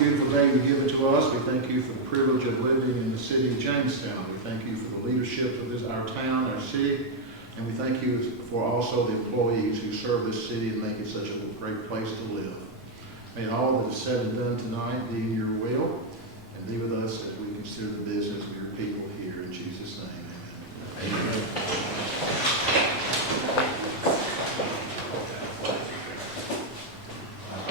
beautiful day you've given to us. We thank you for the privilege of living in the city of Jamestown. We thank you for the leadership of our town, our city, and we thank you for also the employees who serve this city and make it such a great place to live. May all that is said and done tonight be in your will, and be with us as we consider the business of your people here. In Jesus' name, amen. Amen.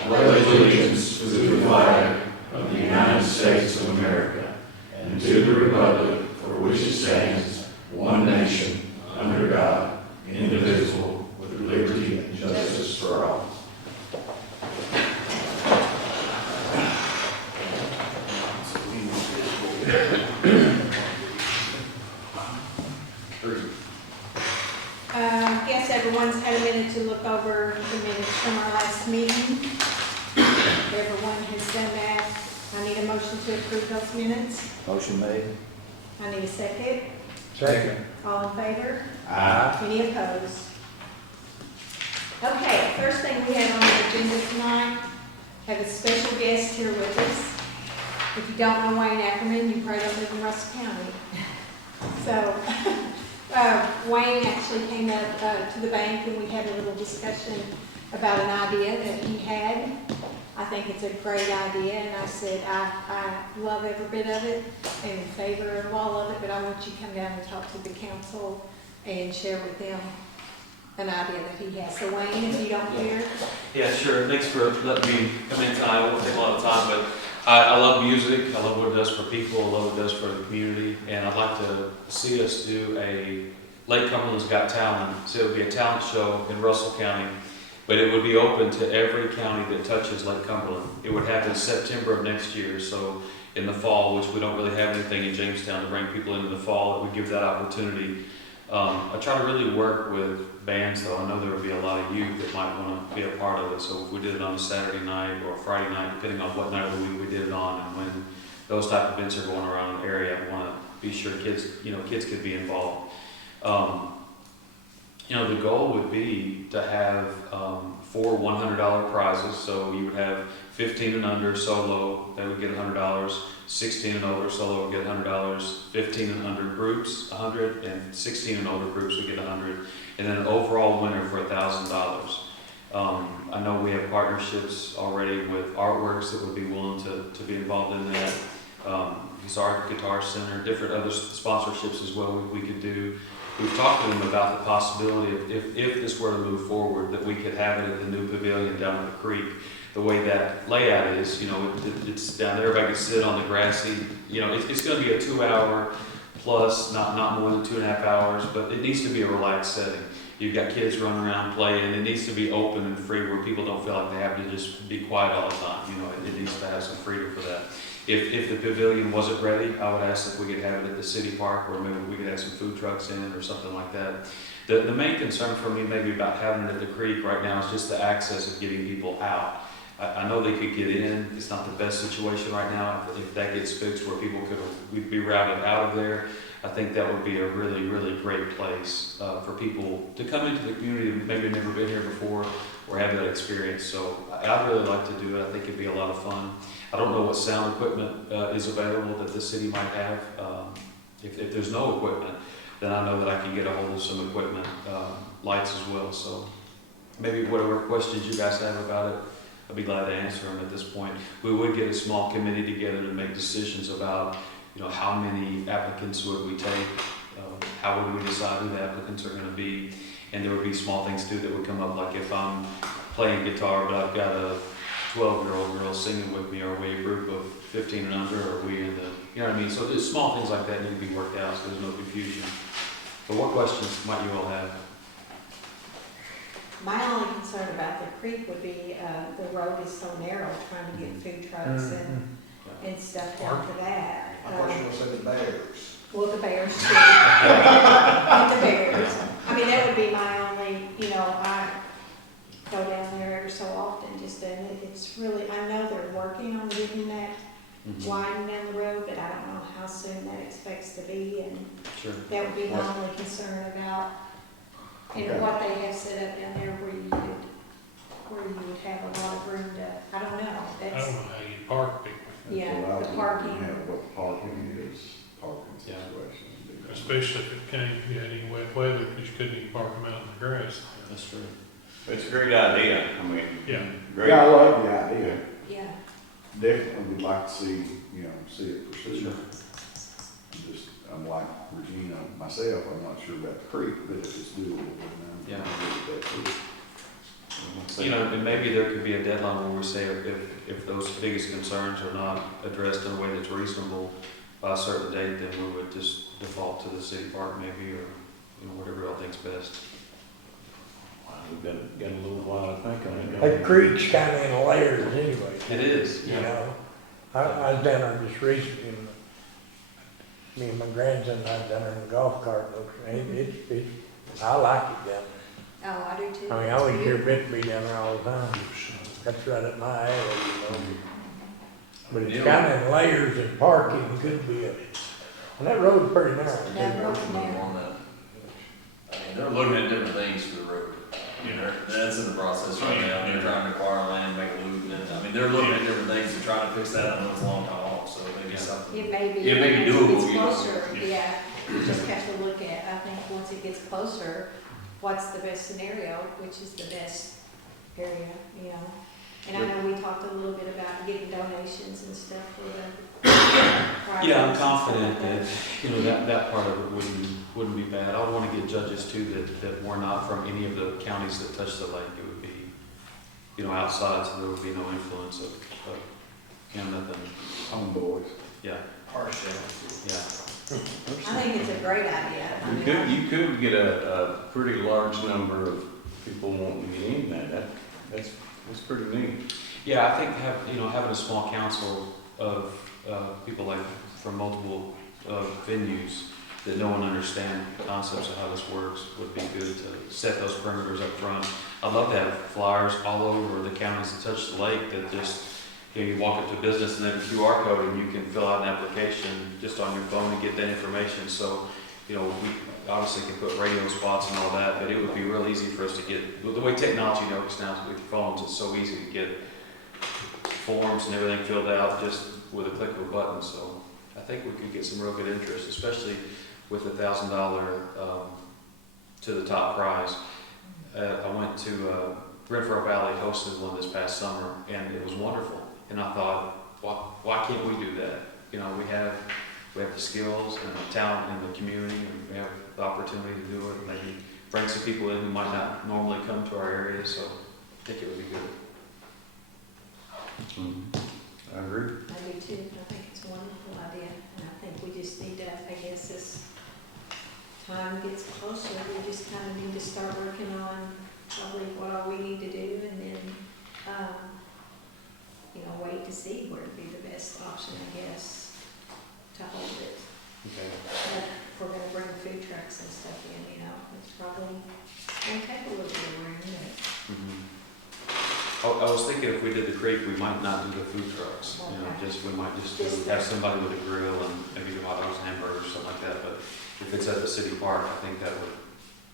Pledge allegiance to the flag of the United States of America and to the republic for which it stands, one nation, under God, indivisible, with liberty and justice for all. I guess everyone's had a minute to look over the minutes from our last meeting. Everyone has done that. I need a motion to approve those minutes. Motion made. I need a second. Second. All in favor? Aye. Any opposed? Okay, first thing we have on the agenda tonight, have a special guest here with us. If you don't know Wayne Ackerman, you probably don't live in Russell County. So, Wayne actually came up to the bank and we had a little discussion about an idea that he had. I think it's a great idea, and I said I love every bit of it and in favor of all of it, but I want you to come down and talk to the council and share with them an idea that he has. So Wayne, if you don't care. Yeah, sure. Thanks for letting me come in tonight. It won't take a lot of time, but I love music. I love what it does for people. I love what it does for the community. And I'd like to see us do a Lake Cumberland's Got Talent. So it would be a talent show in Russell County, but it would be open to every county that touches Lake Cumberland. It would happen September of next year. So in the fall, which we don't really have anything in Jamestown to bring people into the fall, it would give that opportunity. I try to really work with bands, though. I know there would be a lot of youth that might want to be a part of it. So if we did it on a Saturday night or a Friday night, depending on what night of the week we did it on, and when those type of events are going around the area, I want to be sure kids could be involved. The goal would be to have 4 $100 prizes. So you would have 15 and under solo, they would get $100. 16 and older solo would get $100. 15 and under groups, $100, and 16 and older groups would get $100. And then an overall winner for $1,000. I know we have partnerships already with Artworks that would be willing to be involved in that. Guitar Center, different other sponsorships as well we could do. We've talked to them about the possibility of if this were to move forward, that we could have it at the new pavilion down at the creek. The way that layout is, it's down there. Everybody can sit on the grassy. It's going to be a 2-hour plus, not more than 2.5 hours, but it needs to be a relaxed setting. You've got kids running around playing. It needs to be open and free where people don't feel like they have to just be quiet all the time. It needs to have some freedom for that. If the pavilion wasn't ready, I would ask if we could have it at the city park, or maybe we could have some food trucks in it or something like that. The main concern for me maybe about having it at the creek right now is just the access of getting people out. I know they could get in. It's not the best situation right now. If that gets fixed where people could be routed out of there, I think that would be a really, really great place for people to come into the community and maybe never been here before or have that experience. So I'd really like to do it. I think it'd be a lot of fun. I don't know what sound equipment is available that the city might have. If there's no equipment, then I know that I can get a hold of some equipment, lights as well. So maybe whatever questions you guys have about it, I'd be glad to answer them at this point. We would get a small committee together to make decisions about, how many applicants would we take, how would we decide who the applicants are going to be, and there would be small things too that would come up, like if I'm playing guitar but I've got a 12-year-old girl singing with me, are we a group of 15 and under, or are we in the, you know what I mean? So there's small things like that need to be worked out so there's no confusion. But what questions might you all have? My only concern about the creek would be the road is so narrow, trying to get food trucks and stuff down to that. I thought you were going to say the Bears. Well, the Bears too. And the Bears. I mean, that would be my only, I go down there every so often and it's really, I know they're working on getting that widen down the road, but I don't know how soon that expects to be, and Sure. that would be my only concern about, what they have set up down there where you would have a lot of room to, I don't know. I don't know how you park people. especially if it came, you had any wet weather, because you couldn't even park them out in the grass. That's true. It's a great idea, I mean. Yeah. Great. Yeah, I like the idea. Yeah. Definitely would like to see, see it pursued. I'm like Regina myself, I'm not sure about the creek, but if it's doable, then Yeah. I'm good with that too. You know, and maybe there could be a deadline where we say if those biggest concerns are not addressed in a way that's reasonable by a certain date, then we would just default to the city park maybe, or, whatever y'all think's best. We've got a little while to think on it. That creek's kind of in layers anyway. It is, You know, I was down there just recently, and me and my grandson, I was down there in the golf cart, and I like it down there. Oh, I do too. I mean, I wouldn't care if it be down there all the time. That's right up my alley, But it's kind of in layers, and parking could be and that road's pretty narrow. That road's narrow. On that. I mean, they're looking at different things for the road. That's in the process right now. They're trying to acquire land, make a loop, and I mean, they're looking at different things to try to fix that. I know it's a long time off, so maybe something. It may be. It may be once it doable, gets you know. closer, yeah, you just have to look at, I think, once it gets closer, what's the best scenario, which is the best area, And I know we talked a little bit about getting donations and stuff for the. Yeah, I'm confident that, that part of it wouldn't be bad. I would want to get judges too that were not from any of the counties that touch the lake. It would be, outside, so there would be no influence of Kenneth and, Homeboys. yeah, yeah. I think it's a great idea. I mean, You could get a pretty large number of people wanting to get in that's pretty neat. Yeah, I think having a small council of people like from multiple venues that know and understand the concepts of how this works would be good to set those perimeters up front. I'd love to have flyers all over the counties that touch the lake that just, you walk up to a business and they have a QR code and you can fill out an application just on your phone and get that information. So, we obviously can put radio spots and all that, but it would be real easy for us to get, the way technology works now with your phones, it's so easy to get forms and everything filled out just with a click of a button. So I think we could get some real good interest, especially with $1,000 to the top prize. I went to Renfro Valley, hosted one this past summer, and it was wonderful. And I thought, why can't we do that? We have the skills and the talent in the community, and we have the opportunity to do it, and maybe bring some people in who might not normally come to our area. So I think it would be good. I agree. I do too. I think it's a wonderful idea, and I think we just need to, I guess, as time gets closer, we just kind of need to start working on probably what all we need to do, and then, wait to see where would be the best option, I guess, to hold it. Okay. But if we're gonna bring food trucks and stuff in, it's probably gonna take a little bit of room, but. I was thinking if we did the creek, we might not do the food trucks. Okay. We might just have somebody with a grill and maybe do hot dogs and hamburgers, something like that. But if it's at the city park, I think that would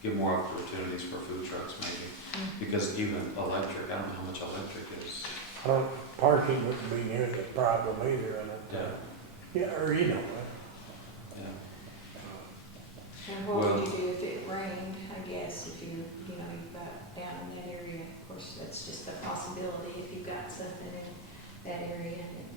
give more opportunities for food trucks maybe. Because even electric, I don't know how much electric is. Parking wouldn't be near the problem either, I don't think. Yeah, or Yeah. And what would you do if it rained, I guess, if you've got down in that area? Of course, that's just a possibility if you've got something in that area and it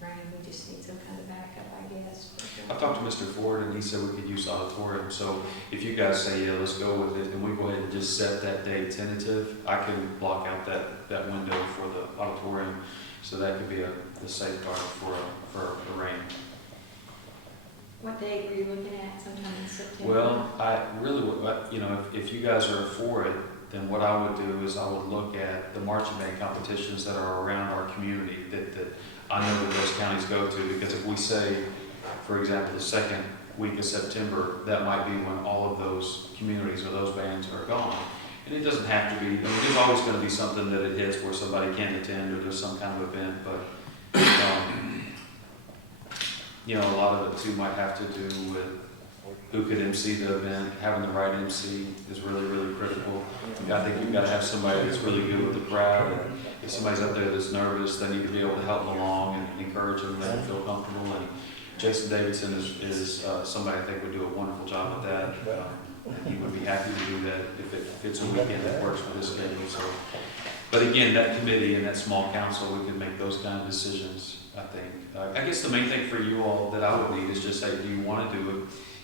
rained, we just need some kind of backup, I guess. I talked to Mr. Ford and he said we could use the auditorium. So if you guys say, yeah, let's go with it, and we go ahead and just set that date tentative, I can block out that window for the auditorium. So that could be the safeguard for the rain. What date were you looking at, sometime in September? Well, I really would, if you guys are for it, then what I would do is I would look at the marching band competitions that are around our community that I know that those counties go to, because if we say, for example, the second week of September, that might be when all of those communities or those bands are gone. And it doesn't have to be, there's always going to be something that it hits where somebody can't attend or there's some kind of event, but a lot of it too might have to do with who could MC the event. Having the right MC is really, really critical. I think you've got to have somebody that's really good with the crowd. And if somebody's up there that's nervous, they need to be able to help them along and encourage them and make them feel comfortable. And Jason Davidson is somebody I think would do a wonderful job at that. And he would be happy to do that if it's a weekend that works for this schedule, so. But again, that committee and that small council, we can make those kind of decisions, I think. I guess the main thing for you all that I would need is just say, do you want to do it?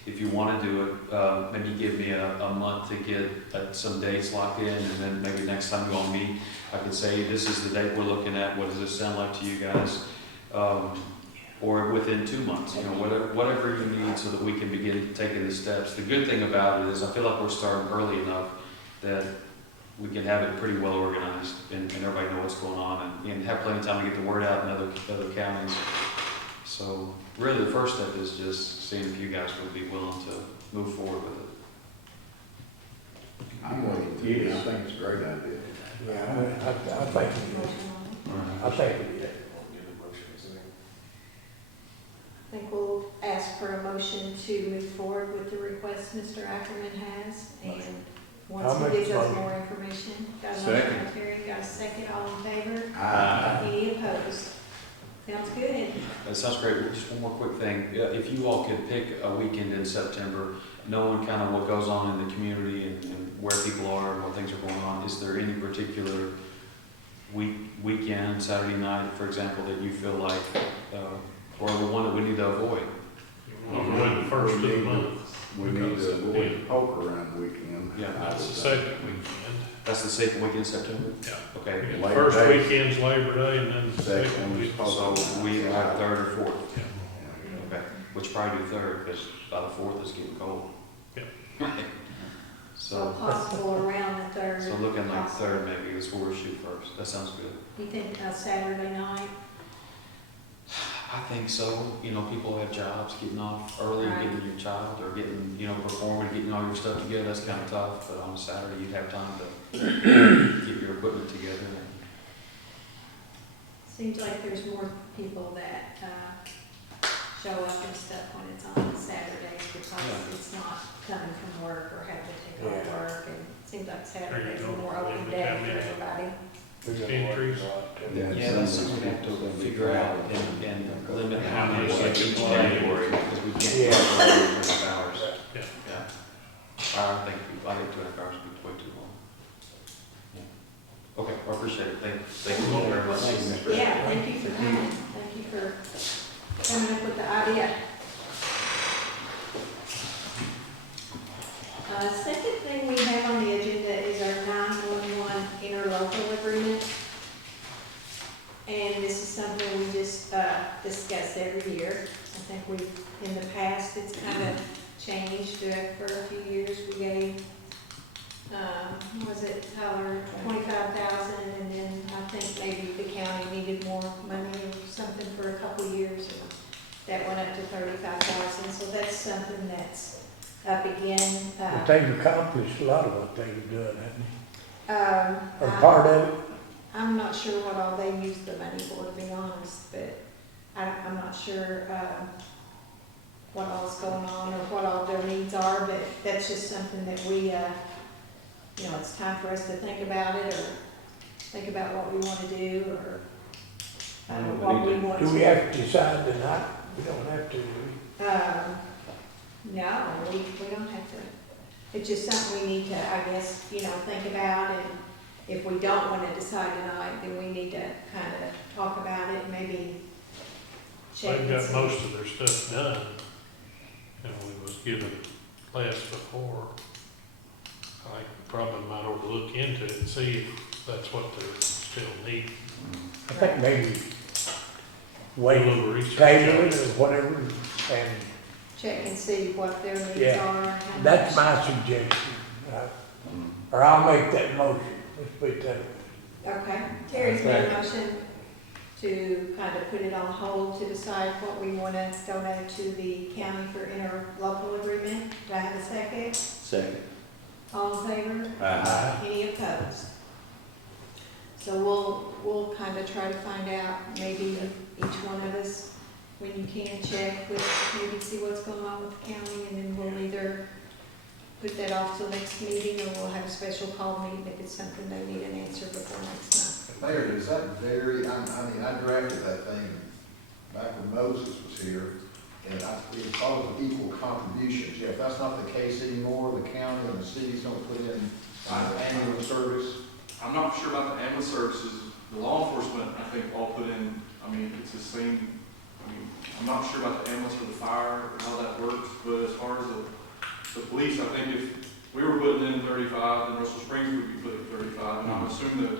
If you want to do it, maybe give me a month to get some dates locked in, and then maybe next time you all meet, I can say, this is the date we're looking at, what does this sound like to you guys? Or within 2 months, you know, whatever you need so that we can begin taking the steps. The good thing about it is I feel like we're starting early enough that we can have it pretty well organized and everybody know what's going on and have plenty of time to get the word out in other counties. So really the first step is just seeing if you guys would be willing to move forward with it. I'm willing to, I think it's a great idea. Yeah, I think it is. I think it is. I think we'll ask for a motion to move forward with the request Mr. Ackerman has, and once I'll he make gives the us motion. more information. Got a Second. motion by Terry, got a second, all in favor? Aye. Any opposed? Sounds good. That sounds great. Just one more quick thing. If you all could pick a weekend in September, knowing kind of what goes on in the community and where people are and what things are going on, is there any particular weekend, Saturday night, for example, that you feel like, or the one that we need to avoid? We'll go in the first of the month. We need Because, to avoid the poker around the weekend. Yeah, That's the second weekend. That's the second weekend in September? Yeah. Okay. The Labor first Day. weekend's Labor Day, and then the Second second one is week. poker. So we have third or fourth? Yeah. Okay, which probably do third, because by the fourth it's getting cold. Yeah. So So, possible around the third. so looking like third maybe is where we shoot first. That sounds good. You think Saturday night? I think so. You know, people have jobs, getting off early, Right. getting your child, or getting, you know, performing, getting all your stuff together, that's kind of tough. But on Saturday, you'd have time to get your equipment together. Seems like there's more people that show up and stuff when it's on Saturdays because Yeah. it's not coming from work or having to take off Yeah. work. And it seems like Saturday's There a you go. more open Yeah, day yeah, for yeah. everybody. We're gonna Entries. work a lot, too. Yeah, that's something we have to figure out and limit how many like each category, because we can't Yeah. go over 2.5 hours. Yeah. Yeah. I think 2.5 hours would be way too long. Yeah. Okay, I appreciate it. Thank you all very much. Yeah, thank you for coming. Thank you for coming up with the idea. Second thing we have on the agenda is our 911 interlocal agreement. And this is something we just discuss every year. I think in the past, it's kind of changed for a few years. We gave, what was it, Tyler, 25,000, and then I think maybe the county needed more money or something for a couple of years, and that went up to 35,000. So that's something that's up again. But they've accomplished a lot of what they've done, haven't they? Or part of it. I'm not sure what all they use the money for, to be honest, but I'm not sure what all's going on or what all their needs are, but that's just something that we, you know, it's time for us to think about it, or think about what we want to do, or what we want to. Do we have to decide tonight? We don't have to, do we? No, we don't have to. It's just something we need to, I guess, you know, think about, and if we don't want to decide tonight, then we need to kind of talk about it, maybe check They've and got see. most of their stuff done, and we was given less before. I think we probably might ought to look into it and see if that's what they're still needing. I think maybe Do a wait, little research. table it or whatever, and Check and see what their needs Yeah. are. and how that's much. my suggestion. Or I'll make that motion, let's put it that way. Okay, Terry's made a Okay. motion to kind of put it on hold to decide what we want to donate to the county for interlocal agreement. Do I have a second? Second. All in favor? Aye. Any opposed? So we'll kind of try to find out, maybe each one of us, when you can, check with, maybe see what's going on with the county, and then we'll either put that off till next meeting, or we'll have a special call meeting if it's something they need an answer before next month. Mayor, is that very, I mean, I drafted that thing back when Moses was here, And we thought of equal contributions. Yeah, if that's not the case anymore, the county and the cities don't put in ambulance service. I'm not sure about the ambulance services. The law enforcement, I think, all put in, I mean, it's the same, I mean, I'm not sure about the ambulance or the fire and how that works, but as far as the police, I think if we were putting in 35, then Russell Springs would be putting 35, and I would assume that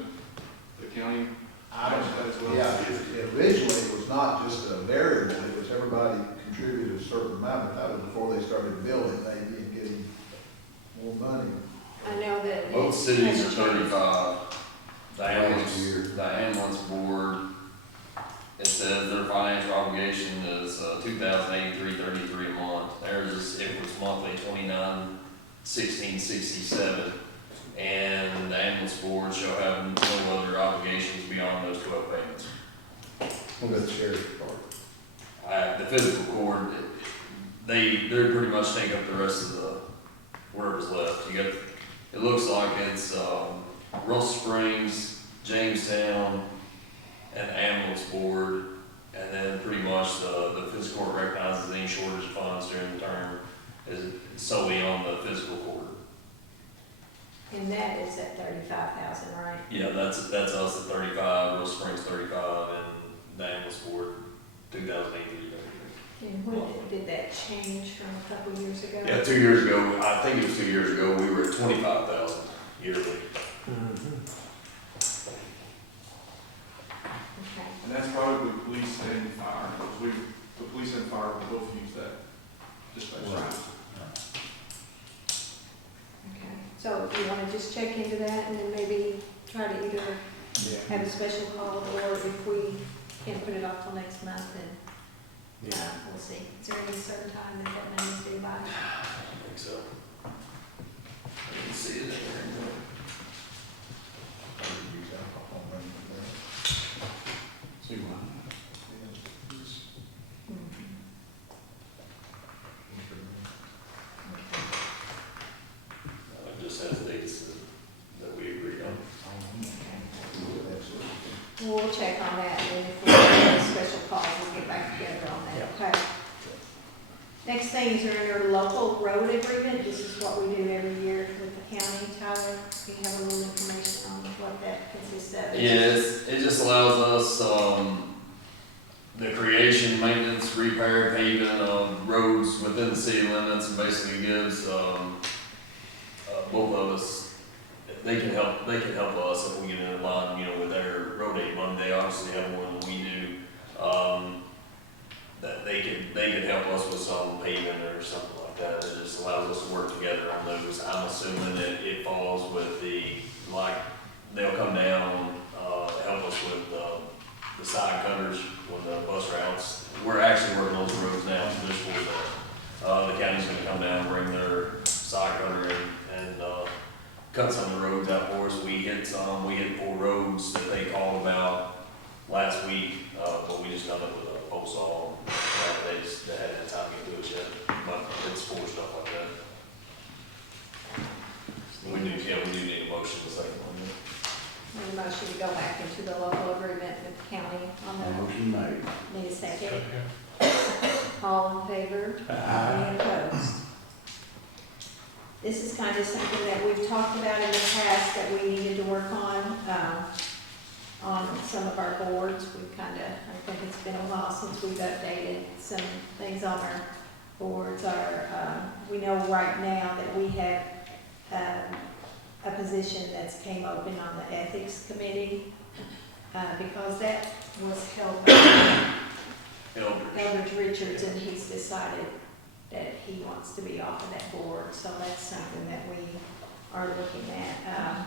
the county matched that as well. Yeah, originally it was not just a variable, it was everybody contributed a certain amount, but that was before they started billing, maybe, and getting more money. I know that. Most it cities are has changed. 35. The Last year. the ambulance board, it says their financial obligation is $2,083.33 a month. Theirs is, it was monthly $29,1667. And the ambulance board shall have no other obligations beyond those 12 payments. Well, that's the sheriff's part. The physical court, they're pretty much take up the rest of the, whatever's left. You got, it looks like it's, Russell Springs, Jamestown, and the ambulance board, and then pretty much the physical court recognizes any shortage of funds during the term is solely on the physical court. And that is at 35,000, right? Yeah, that's us at 35, Russell Springs 35, and the ambulance board 2,083. And when did that change from a couple years ago? Yeah, 2 years ago, I think it was 2 years ago, we were at 25,000 yearly. Okay. And that's probably police and fire, because the police and fire will both use that dispatch. Right. Okay, so you wanna just check into that and then maybe try to either have a special call, or if we can put it off till next month, and, we'll see. Is there any certain time that money is due by? I think so. I can see it in there. See why? It just has dates that we agreed on. We'll check on that, and then if we have a special call, we'll get back together on that, okay? Next thing is our local road agreement. This is what we do every year with the county. Tyler, we have a little information on what that consists of. Yes, it just allows us, the creation, maintenance, repair, paving of roads within the city limits, and basically gives, both of us, they can help us if we get in line, you know, with their road aid money. They obviously have more than we do. That they could help us with some paving or something like that. It just allows us to work together on those. I'm assuming that it falls with like, they'll come down, help us with, the side cutters when the bus routes. We're actually working those roads now, so this will, the county's gonna come down, bring their side cutter in, and, cut some of the roads out for us. We hit 4 roads that they called about last week, but we just done it with a pole saw. They hadn't had time to do it yet, but it's for stuff like that. We do need a motion to second one. Need a motion to go back into the local agreement with the county on the, Motion made. need a second? Okay. All in favor? Any opposed? This is kind of something that we've talked about in the past that we needed to work on some of our boards. We've kind of, I think it's been a while since we've updated some things on our boards. We know right now that we have a position that's came open on the ethics committee, because that was held by Eldridge Richards, and he's decided that he wants to be off of that board. So that's something that we are looking at,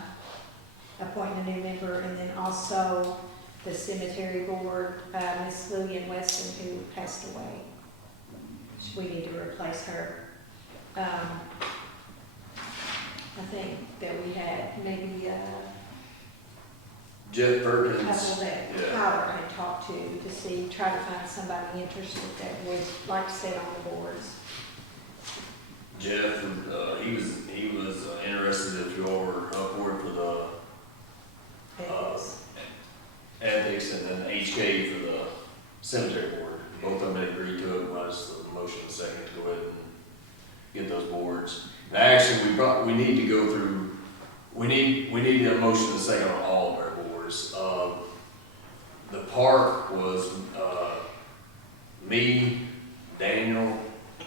appointing a new member. And then also the cemetery board, Miss Lillian Weston, who passed away. We need to replace her. I think that we had maybe Jeff a Perkins. couple that Yeah. Tyler had talked to see, try to find somebody interested that would like to sit on the boards. Jeff, he was interested if you all were upward for the Ethics. ethics, and then HK for the cemetery board. Both of them agreed to it. I just need to go through, we need a motion to second on all of our boards. The park was, me, Daniel,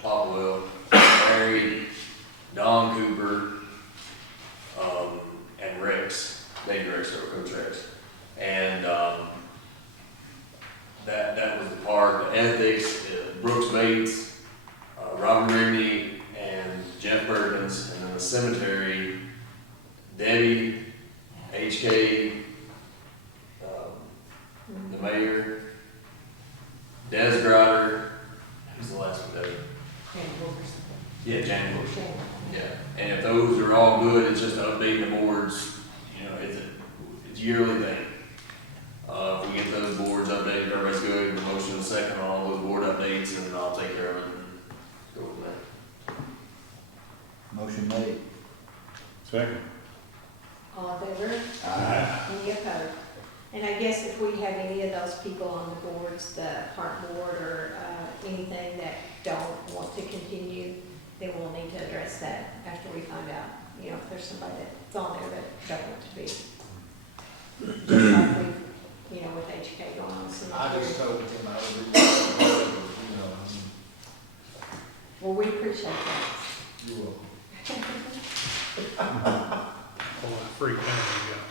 Popwell, Larry, Don Cooper, and Rex, David Rex, or Coach Rex. And, that was the park. The ethics, Brooks Bates, Robin Rigney, and Jeff Perkins. And then the cemetery, Debbie, HK, the mayor, Des Grotter, who's the last one, Debbie? Yeah, Jan Wilkerson. Yeah, and if those are all good, it's just updating the boards, you know, it's a yearly thing. If we get those boards updated, everybody's good, the motion and second on all those board updates, and then I'll take care of it and go from there. Motion made. Second. All in favor? Aye. Any opposed? And I guess if we have any of those people on the boards, the park board or anything that don't want to continue, then we'll need to address that after we find out, you know, if there's somebody that's on there that don't want to be. Just like we, you know, with HK going on. I just told him I would be, you know, Well, we appreciate that. you will. All that free time you got.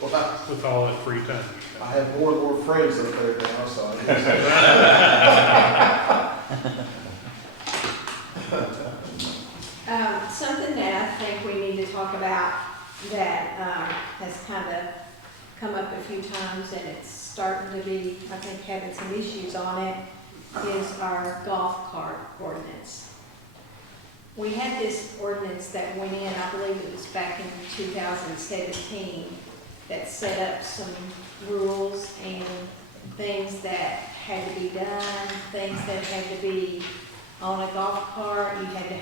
Well, With all that free time you I got. have more and more friends up there now, so I guess. Something that I think we need to talk about that has kind of come up a few times and it's starting to be, I think, having some issues on it, is our golf cart ordinance. We had this ordinance that went in, I believe it was back in 2017, that set up some rules and things that had to be done, things that had to be on a golf cart. You had to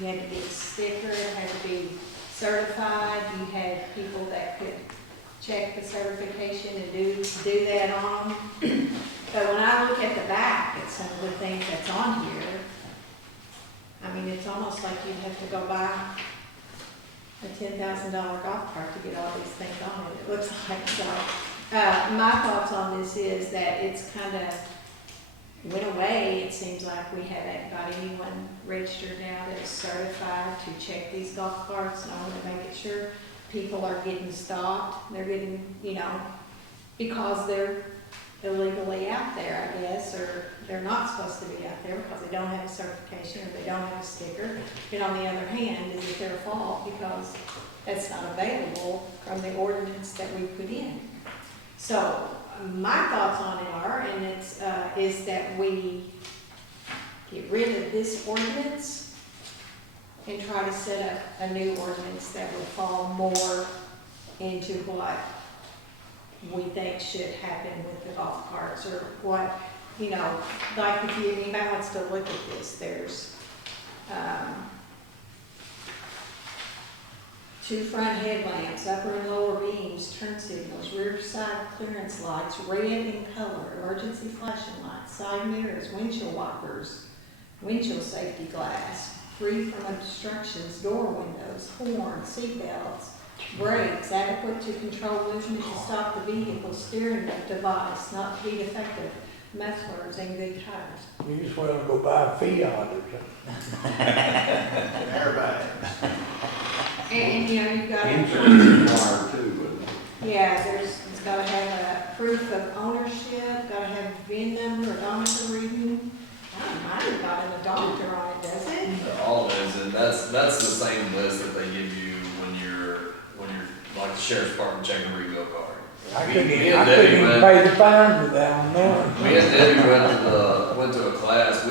get a sticker, it had to be certified. You had people that could check the certification and do that on them. But when I look at the back at some of the things that's on here, I mean, it's almost like you'd have to go buy a $10,000 golf cart to get all these things on it, it looks like. So, my thoughts on this is that it's kind of went away. It seems like we haven't got anyone registered now that is certified to check these golf carts. And I want to make it sure people are getting stopped. They're getting, you know, because they're illegally out there, I guess, or they're not supposed to be out there because they don't have a certification or they don't have a sticker. But on the other hand, is it their fault because that's not available from the ordinance that we put in? So my thoughts on it are, and it's, is that we get rid of this ordinance and try to set up a new ordinance that would fall more into what we think should happen with the golf carts, or what, you know, like if anybody wants to look at this, there's, 2 front headlamps, upper and lower beams, turn signals, rear side clearance lights, red in color, emergency flashing lights, side mirrors, windshield wipers, windshield safety glass, free from obstructions, door windows, horn, seat belts, brakes, adequate to control movement to stop the vehicle, steering device, not to be defective, mufflers, and good tires. You just want to go buy a Fiat or something. Airbags. And, you know, you've got, Insurance required too, but yeah, it's gotta have a proof of ownership, gotta have a VIN number, odometer reading. I don't know, mine got an odometer on it, does it? All it is, and that's the same list that they give you when you're like the sheriff's department checking a rebuild card. I Me couldn't and even Debbie went- pay the fine without knowing. Me and Debbie went to a class.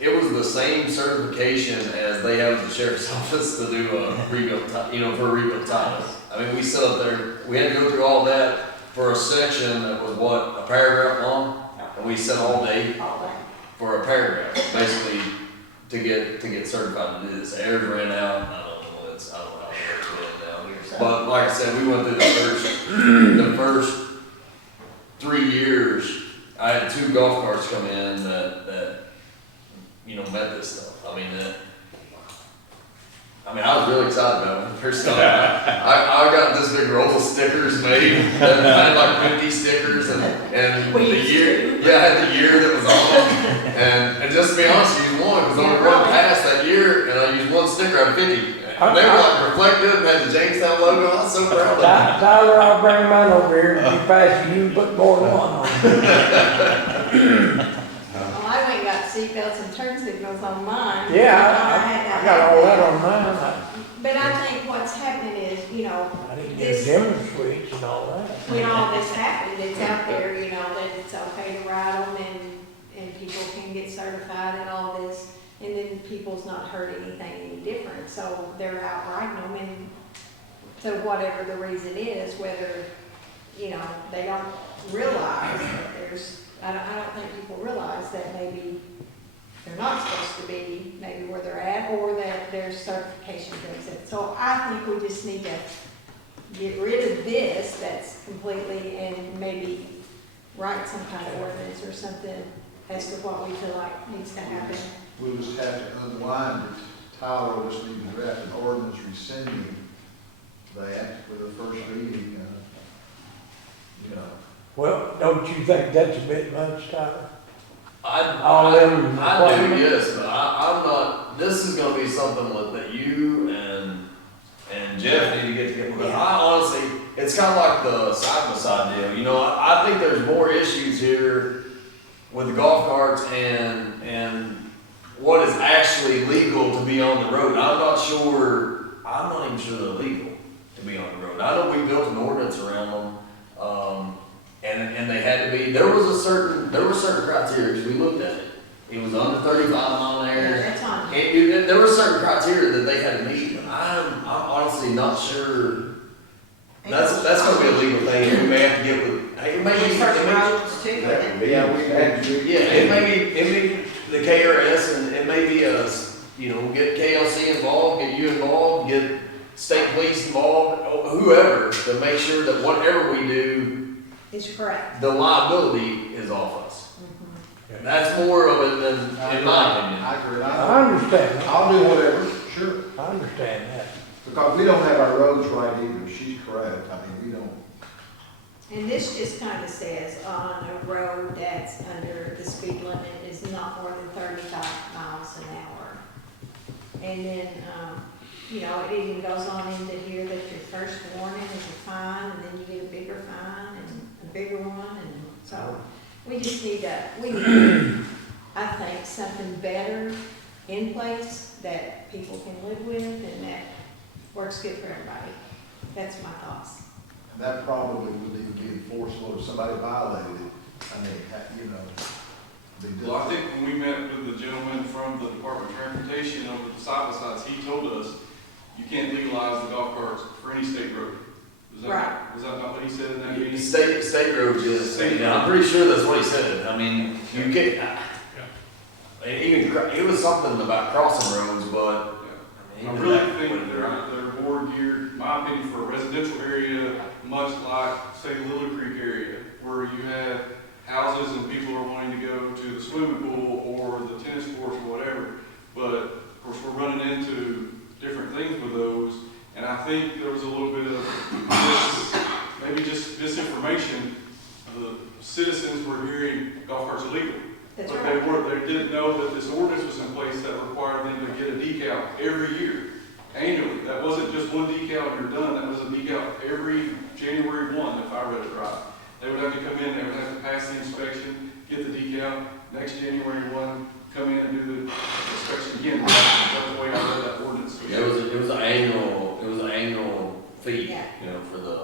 It was the same certification as they have at the sheriff's office to do a rebuild, for a rebuild title. I mean, we sat up there, we had to go through all that for a section that was a paragraph long, and we sat all day All that. for a paragraph, basically to get certified to do this. Errors ran out. I don't know how it's been now. But like I said, we went through the first 3 years. I had 2 golf carts come in that met this stuff. I mean, I mean, I was really excited about it when it first started. I got this big roll of stickers made, that had like 50 stickers, and the year, yeah, I had the year that was on them. And just to be honest, I used one, because I went past that year, and I used one sticker out of 50. And they were like reflective and had the Jamestown logo. I was so proud of them. Tyler, I'll bring mine over here, if you pass it, you can put more than one on. Well, I went and got seatbelts and turn signals on mine. Yeah, I got all that on mine. But I think what's happening is, you know, I didn't get a dimmer switch and all that. when all this happened, it's out there, you know, that it's okay to ride them and people can get certified and all this. And then people's not heard anything any different, so they're out riding them, and so whatever the reason is, whether, you know, they don't realize that I don't think people realize that maybe they're not supposed to be maybe where they're at, or that there's certification to accept. So I think we just need to get rid of this, that's completely, and maybe write some kind of ordinance or something as to what we feel like needs to happen. We'll just have to unwind it. Tyler will just need to draft an ordinance rescinding that for the first reading, you know. Well, don't you think that's a bit much, Tyler? I do, yes, but I'm not, this is gonna be something that you and Jeff need to get together. Because I honestly, it's kind of like the side-by-side deal, you know, I think there's more issues here with the golf carts and what is actually legal to be on the road. I'm not even sure they're legal to be on the road. I know we built an ordinance around them, and they had to be, there were certain criteria, because we looked at it. It was under 35 on there. Yeah, that's on. There were certain criteria that they had to meet. I'm honestly not sure. That's gonna be a legal thing. We may have to get with, it may be. It may be the KRS, and it may be get KLC involved, get you involved, get state police involved, whoever, to make sure that whatever we do, It's correct. the liability is off us. That's more of it than, in my opinion. I agree. I understand that. I'll do whatever, sure. I understand that. Because we don't have our roads right either. She's correct. I mean, we don't. And this just kind of says on a road that's under the speed limit is not more than 35 miles an hour. And then, it even goes on into here that your first warning is a fine, and then you get a bigger fine and a bigger one, and so we just need I think, something better in place that people can live with and that works good for everybody. That's my thoughts. That probably would even be enforceable if somebody violated it. I mean, Well, I think when we met with the gentleman from the Department of Transportation over the side-by-sides, he told us you can't legalize the golf carts for any state road. Right. Was that not what he said in that meeting? State roads, yes. Yeah, I'm pretty sure that's what he said. I mean, you get, it was something about crossing roads, but. I really think they're more geared, my opinion, for a residential area, much like, say, the Little Creek area, where you have houses and people are wanting to go to the swimming pool or the tennis courts or whatever. But, of course, we're running into different things with those. And I think there was a little bit of maybe just misinformation. The citizens were hearing golf carts illegal. That's But right. they didn't know that this ordinance was in place that required them to get a decal every year, annually. That wasn't just one decal and you're done. That was a decal every January 1, if I read it right. They would have to come in, they would have to pass the inspection, get the decal, next January 1, come in and do the inspection again. That's the way I read that ordinance. So, It was an annual fee, Yeah. for the.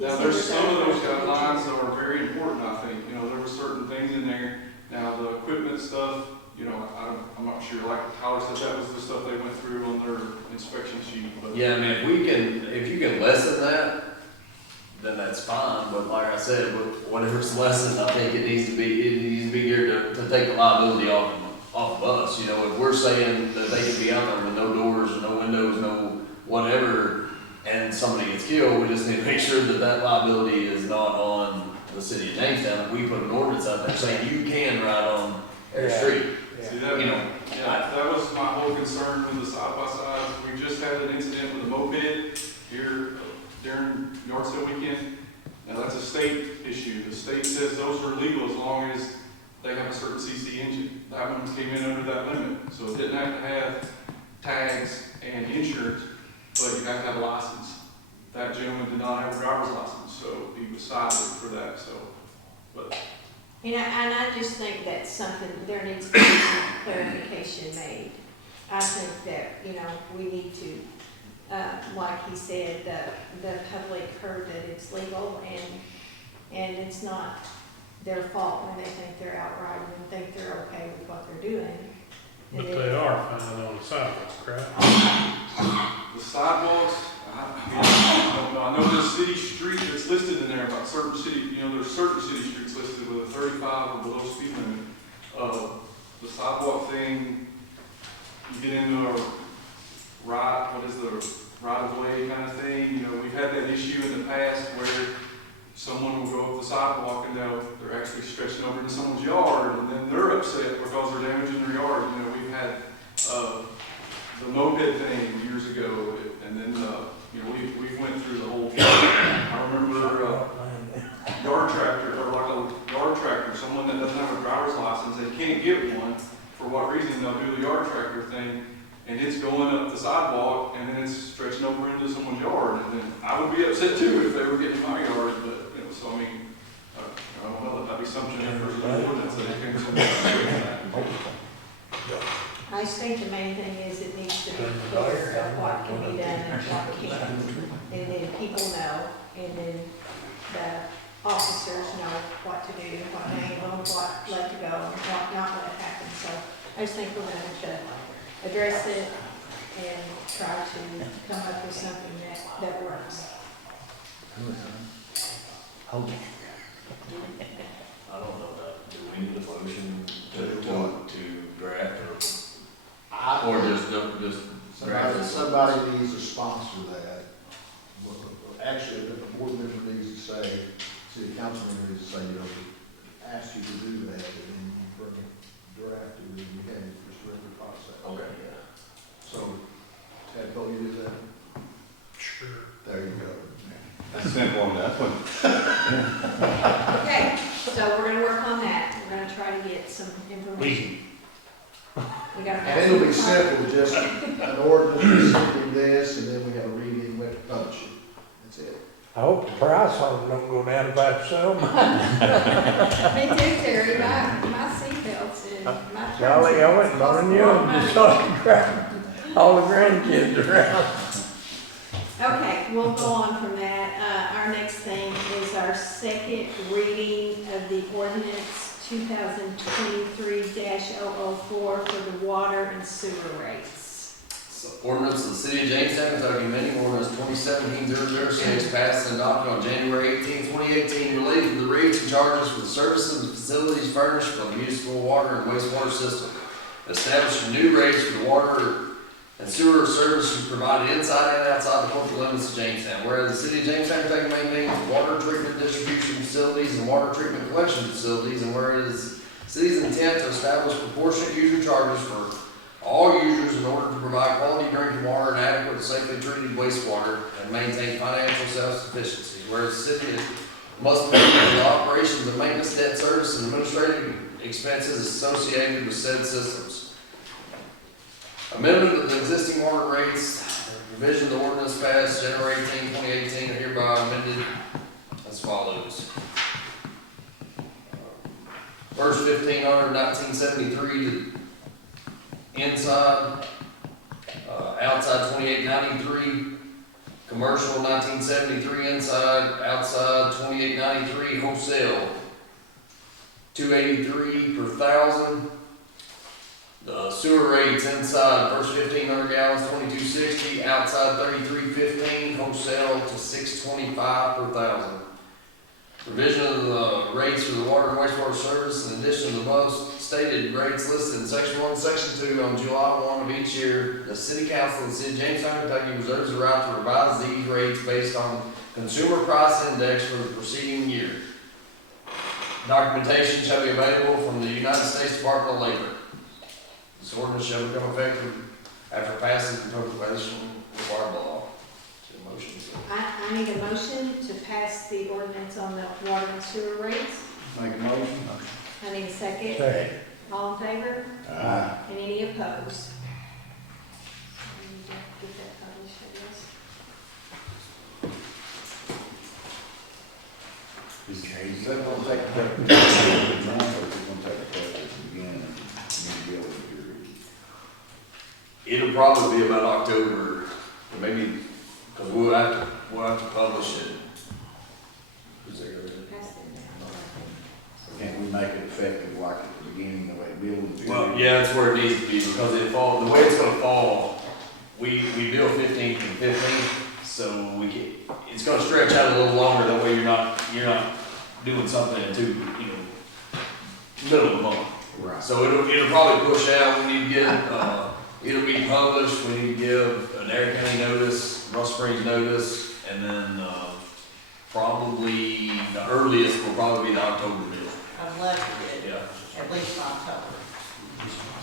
Now, there's some of those guidelines that are very important, I think. There were certain things in there. Now, the equipment stuff, I'm not sure, like Tyler said, that was the stuff they went through on their inspection sheet, but. Yeah, I mean, if you can lessen that, then that's fine, but like I said, whatever's lessened, I think it needs to be here to take the liability off of us. If we're saying that they can be out there with no doors, no windows, no whatever, and somebody gets killed, we just need to make sure that liability is not on the city of Jamestown. If we put an ordinance out there saying you can ride on the Yeah. street. See, that, You know, that was my whole concern with the side-by-sides. We just had an incident with a moped here during yard sale weekend. Now, that's a state issue. The state says those are legal as long as they have a certain CC engine. That one came in under that limit, so it didn't have to have tags and insurance, but you have to have a license. That gentleman did not have a driver's license, so he was cited for that, so, but And I just think that's something, there needs to be some clarification made. I think that, you know, we need to, like he said, the public heard that it's legal and it's not their fault when they think they're outright and think they're okay with what they're doing. But they are fine on the sidewalks, correct? the sidewalks, I know there's city street that's listed in there about certain city, you know, there's certain city streets listed with a 35 or below speed limit. The sidewalk thing, you get into a what is the right of way kind of thing, you know, we've had that issue in the past where someone will go up the sidewalk and they're actually stretching over into someone's yard and then they're upset because they're damaging their yard. You know, we've had, the moped thing years ago and then, you know, we went through the whole, I remember, yard tractor, or like a yard tractor, someone that doesn't have a driver's license, they can't get one. For what reason? They'll do the yard tractor thing, and it's going up the sidewalk, and then it's stretching over into someone's yard, and then I would be upset too if they were getting my yard, but, you know, so I mean, I don't know, that'd be something for the ordinance that it can. I just think the main thing is it needs to be clear of what can be done and what can't. And then people know, and then the officers know what to do, what to handle, what let to go, and what not let happen. So I just think we're gonna have to address it and try to come up with something that works. Hold it. I don't know that, do we need a motion to draft or just draft it? Somebody needs to sponsor that. Well, actually, the board member needs to say, city council member needs to say, you know, ask you to do that, and then you bring it drafted, and you have it for this regular process. Okay, yeah. So, Tadpole, you do that? Sure. There you go. That's simple on that one. Okay, so we're gonna work on that. We're gonna try to get some information. We gotta have And it'll be some time. simple, just an ordinance, something this, and then we have a reading, we have to publish it. That's it. I hope the price on it don't go down about some. Me too, Terry, my seatbelts and my. Golly, I went and bought a new one, just saw the all the grandkids around. Okay, we'll go on from that. Our next thing is our second reading of the ordinance 2023-004 for the water and sewer rates. So, ordinance of the city of Jamestown, Kentucky, amending ordinance 2017-006, passed and adopted on January 18, 2018, related to the rates and charges for the services and facilities furnished for the municipal water and wastewater system. Establishing new rates for the water and sewer services provided inside and outside the corporate limits of Jamestown. Whereas the city of Jamestown, Kentucky maintains water treatment distribution facilities and water treatment collection facilities, and whereas the city's intent to establish proportionate user charges for all users in order to provide quality drinking water and adequate safely treated wastewater and maintain financial self-sufficiency. Whereas the city must maintain the operations of maintenance, debt service, and administrative expenses associated with said systems. Amendment of the existing water rates, revision of the ordinance passed January 18, 2018 are hereby amended as follows. First 1500, 1973 to inside, outside 2893, commercial 1973 inside, outside 2893, wholesale 283 per 1,000. The sewer rates inside, first 1,500 gallons, 2260, outside 3315, wholesale to 625 per 1,000. Revision of the rates for the water and wastewater service, in addition to the above stated rates listed in section 1 and section 2 on July 1 of each year, the city council of the city of Jamestown, Kentucky reserves the right to revise these rates based on consumer price index for the preceding year. Documentation shall be available from the United States Department of Labor. This ordinance shall become effective after passage and proclamation required by law. Is there a motion? I need a motion to pass the ordinance on the water and sewer rates. Make a motion. I need a second. Second. All in favor? Aye. And any opposed? I need to get that published, I guess. Is that gonna take effect? Or is it gonna take effect at the beginning of the new billing period? It'll probably be about October, or maybe, because we'll have to publish it. Is there a- Pass them down. Can't we make it effective like at the beginning of a billing period? Well, yeah, that's where it needs to be, because it fall, the way it's gonna fall, we bill 15th and 15th, so it's gonna stretch out a little longer, that way you're not doing something into, middle of the month. Right. So it'll probably push out, we need to get, it'll be published, we need to give an Adair County notice, Ross Springs notice, and then, probably, the earliest will probably be the October bill. I'd love to get it, Yeah. at least October.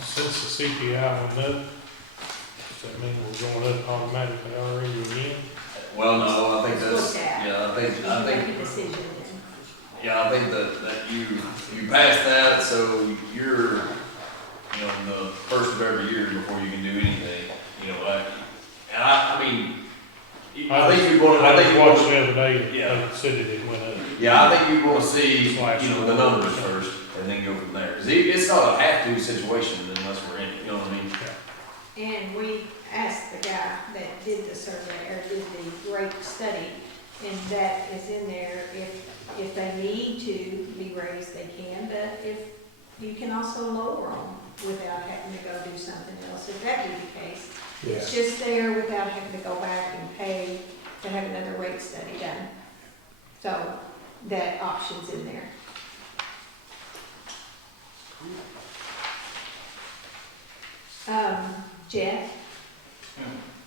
Since the CPI went up, does that mean we're going up automatically already again? Well, no, I think that's, Look at. yeah, I You think, can make a decision then. yeah, I think that you pass that, so you're, in the first of every year before you can do anything, I mean, I think you want, I I think you watched want, the other day, Yeah. they said it went up. yeah, I think you want to see, the numbers first, and then go from there. 'Cause it's not a have-to situation unless we're in it, you know what I mean? And we asked the guy that did the survey, or did the rate study, and that is in there. If they need to be raised, they can, but if, you can also lower them without having to go do something else, if that be the case. Yeah. It's just there without having to go back and pay to have another rate study done. So, that option's in there. Jeff?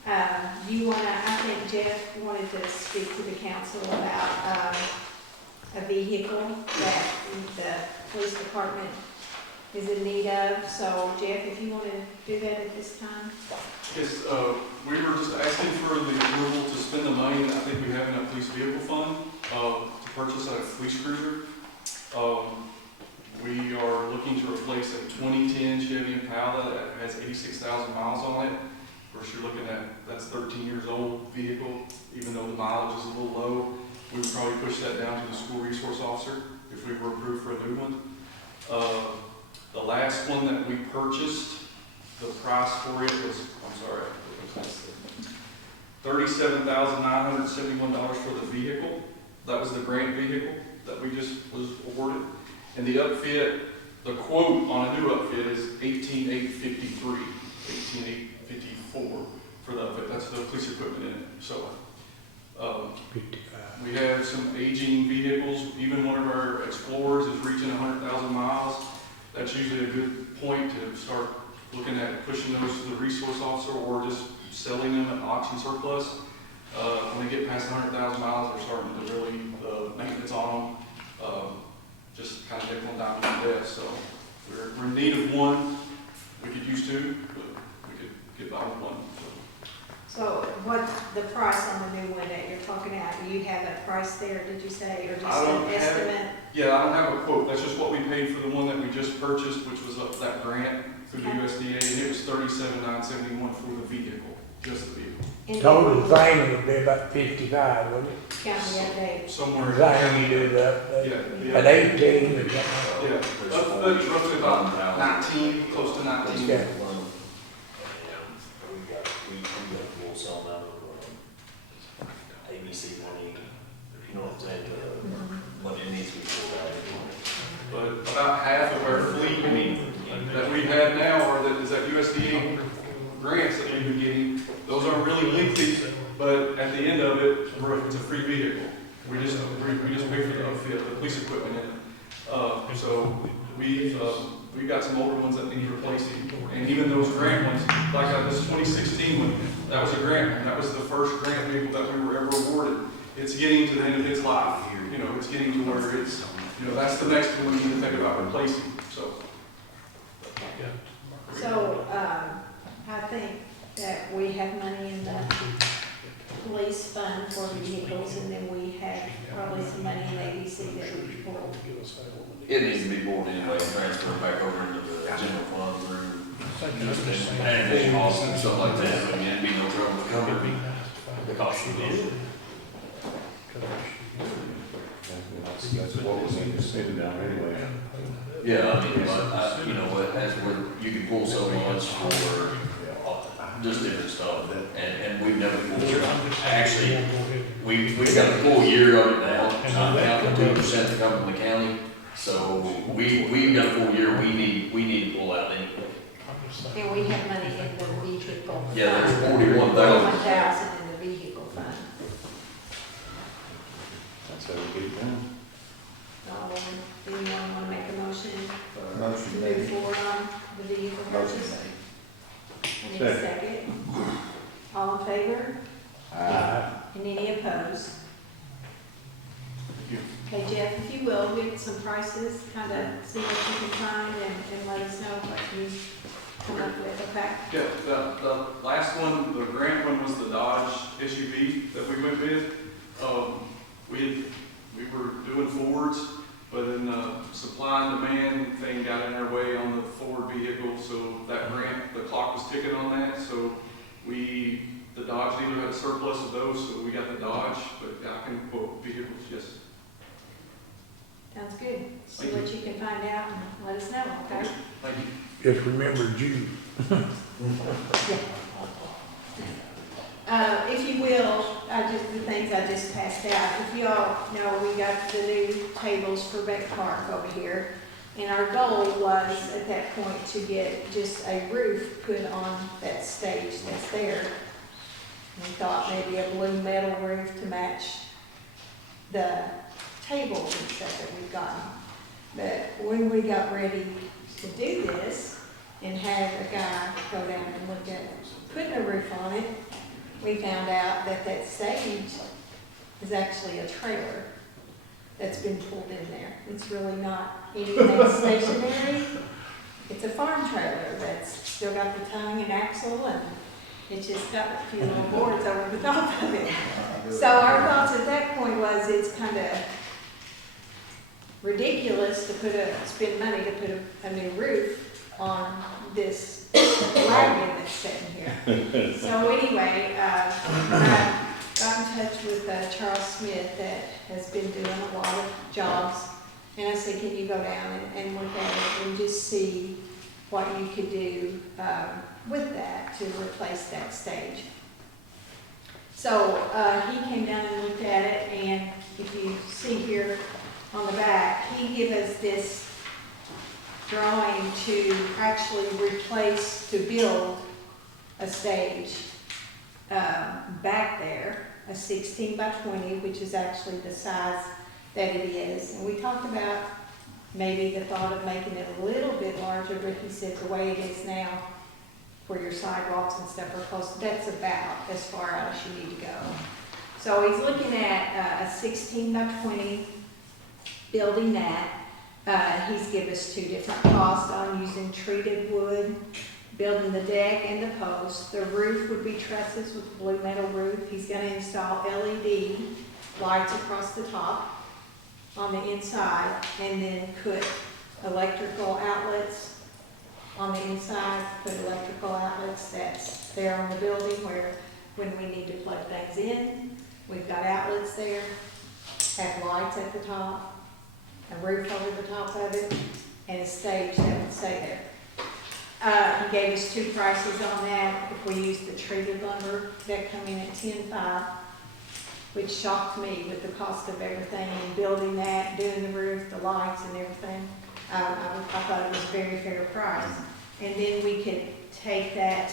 I think Jeff wanted to speak to the council about, a vehicle that the police department is in need of. So Jeff, if you want to do that at this time? Yes, we were just asking for the approval to spend the money that I think we have in a police vehicle fund, to purchase a police cruiser. We are looking to replace a 2010 Chevy Impala that has 86,000 miles on it. Of course, you're looking at, that's 13 years old vehicle, even though the mileage is a little low. We would probably push that down to the school resource officer if we were approved for a new one. The last one that we purchased, the price for it was, $37,971 for the vehicle. That was the grant vehicle that we just was awarded. And the upfit, the quote on a new upfit is $18,854 for the upfit. That's the police equipment in it. So, 55. we have some aging vehicles. Even one of our Explorers is reaching 100,000 miles. That's usually a good point to start looking at pushing those to the resource officer or just selling them at auction surplus. When they get past 100,000 miles, they're starting to really, maintenance on them, just kind of nickel and dime to death. So we're in need of one. We could use two, but we could get by with one. So what's the price on the new one that you're talking about? Do you have a price there, did you say, or just I don't an have it. estimate? Yeah, I don't have a quote. That's just what we paid for the one that we just purchased, which was that grant through the USDA, and it was $37,971 for the vehicle, just the vehicle. And Total thing would be about 55, wouldn't it? Count the update. Somewhere. Thing you do the update. Yeah. At 18 or something. Yeah, that's roughly about 19, close to 19. Okay. We got full cell number, ABC money, you know what I'm saying, but it needs to be pulled out. But about half of our fleet, that we have now, or that is that USDA grants that we've been getting, those aren't really lengthy, but at the end of it, it's a free vehicle. We just pay for the outfit, the police equipment in it. So we've got some older ones that need replacing, and even those grant ones, like this 2016 one, that was a grant one. That was the first grant vehicle that we were ever awarded. It's getting to the end of its life. It's getting to where you know, that's the next one we need to think about replacing, so. So, I think that we have money in the police fund for vehicles, and then we have probably some money in ABC that we can pull. It needs to be pulled anyway, transferred back over into the general fund through just an costs and stuff like that, but again, it'd be no trouble to cover the cost of those. That's what was anticipated down anyway. Yeah, I mean, but, you know, what, that's where you can pull so much for just different stuff, and we've never pulled, actually, we've got the full year of it now, not counting 2% to come from the county, so we've got a full year, we need to pull out anyway. And we have money in the vehicle. Yeah, there's fund. 41,000. 41,000 in the vehicle fund. That's how we get it done. Anyone want to make a motion to Motion move made. forward on the vehicle Motion purchase? made. I need a second. All in favor? Aye. And any opposed? Okay, Jeff, if you will, get some prices, kind of see what you can find and let us know what you come up with, okay? Yeah, the last one, the grant one was the Dodge SUV that we went with. We were doing Fords, but then the supply and demand thing got in our way on the Ford vehicle, so that grant, the clock was ticking on that, so the Dodge dealer had a surplus of those, so we got the Dodge, but I can quote vehicles, yes. Sounds good. See Thank you. what you can find out and let us know, okay? Thank you. Just remember Jude. If you will, the things I just passed out, if you all know, we got the new tables for Beck Park over here. And our goal was at that point to get just a roof put on that stage that's there. We thought maybe a blue metal roof to match the tables and stuff that we've gotten. But when we got ready to do this and have a guy go down and look at putting a roof on it, we found out that that stage is actually a trailer that's been pulled in there. It's really not anything stationary. It's a farm trailer that's still got the tongue and axle, and it's just got a few little boards over the top of it. So our thoughts at that point was it's kind of ridiculous to spend money to put a new roof on this wagon that's sitting here. So anyway, I got in touch with Charles Smith that has been doing a lot of jobs, and I said, can you go down and look at it and just see what you could do with that to replace that stage. So he came down and looked at it, and if you see here on the back, he gave us this drawing to actually to build a stage back there, a 16 by 20, which is actually the size that it is. And we talked about maybe the thought of making it a little bit larger, but he said the way it is now, where your sidewalks and stuff are close, that's about as far out as you need to go. So he's looking at a 16 by 20, building that. He's given us 2 different costs on using treated wood, building the deck and the post. The roof would be trusses with blue metal roof. He's going to install LED lights across the top on the inside, and then put electrical outlets on the inside, put electrical outlets that's there on the building where when we need to plug things in, we've got outlets there, have lights at the top, a roof over the top of it, and a stage that would stay there. He gave us 2 prices on that. If we use the treated lumber, that come in at $10,500, which shocked me with the cost of everything and building that, doing the roof, the lights and everything. I thought it was a very fair price. And then we could take that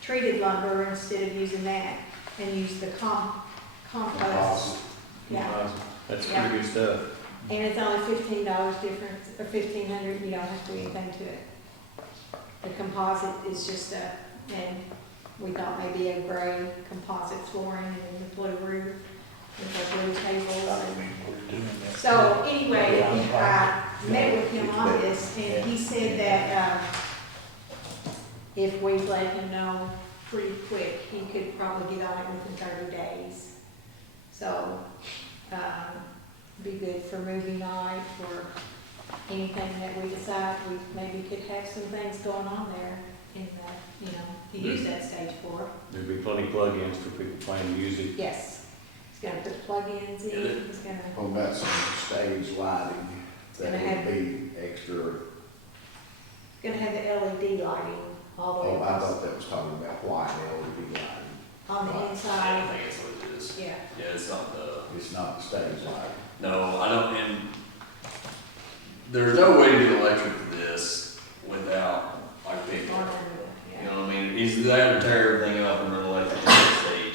treated lumber instead of using that and use the compost. Yeah. That's Yeah. pretty good stuff. And it's only $15 difference, or $1,500, you don't have to do anything to it. The composite is just and we thought maybe a gray composite flooring and then the blue roof. with our blue tables I and. mean, we're doing that. So anyway, I met with him on this, and he said that, if we let him know pretty quick, he could probably get on it within 30 days. So, be good for movie night, for anything that we decide, we maybe could have some things going on there in the, to use that stage for. There'd be plenty of plug-ins for people playing music. Yes, he's gonna put plug-ins in, he's gonna, What about some stage lighting? That Gonna would be extra. gonna have the LED lighting all the way Oh, I across thought that was talking about white LED lighting. on the I inside. think it's what it is. Yeah, Yeah, it's not the, It's not the stage lighting. no, I don't, and there's no way to get electric for this without, like, big. on under the, You yeah. know what I mean? He's there to tear everything up and run electric to the stage.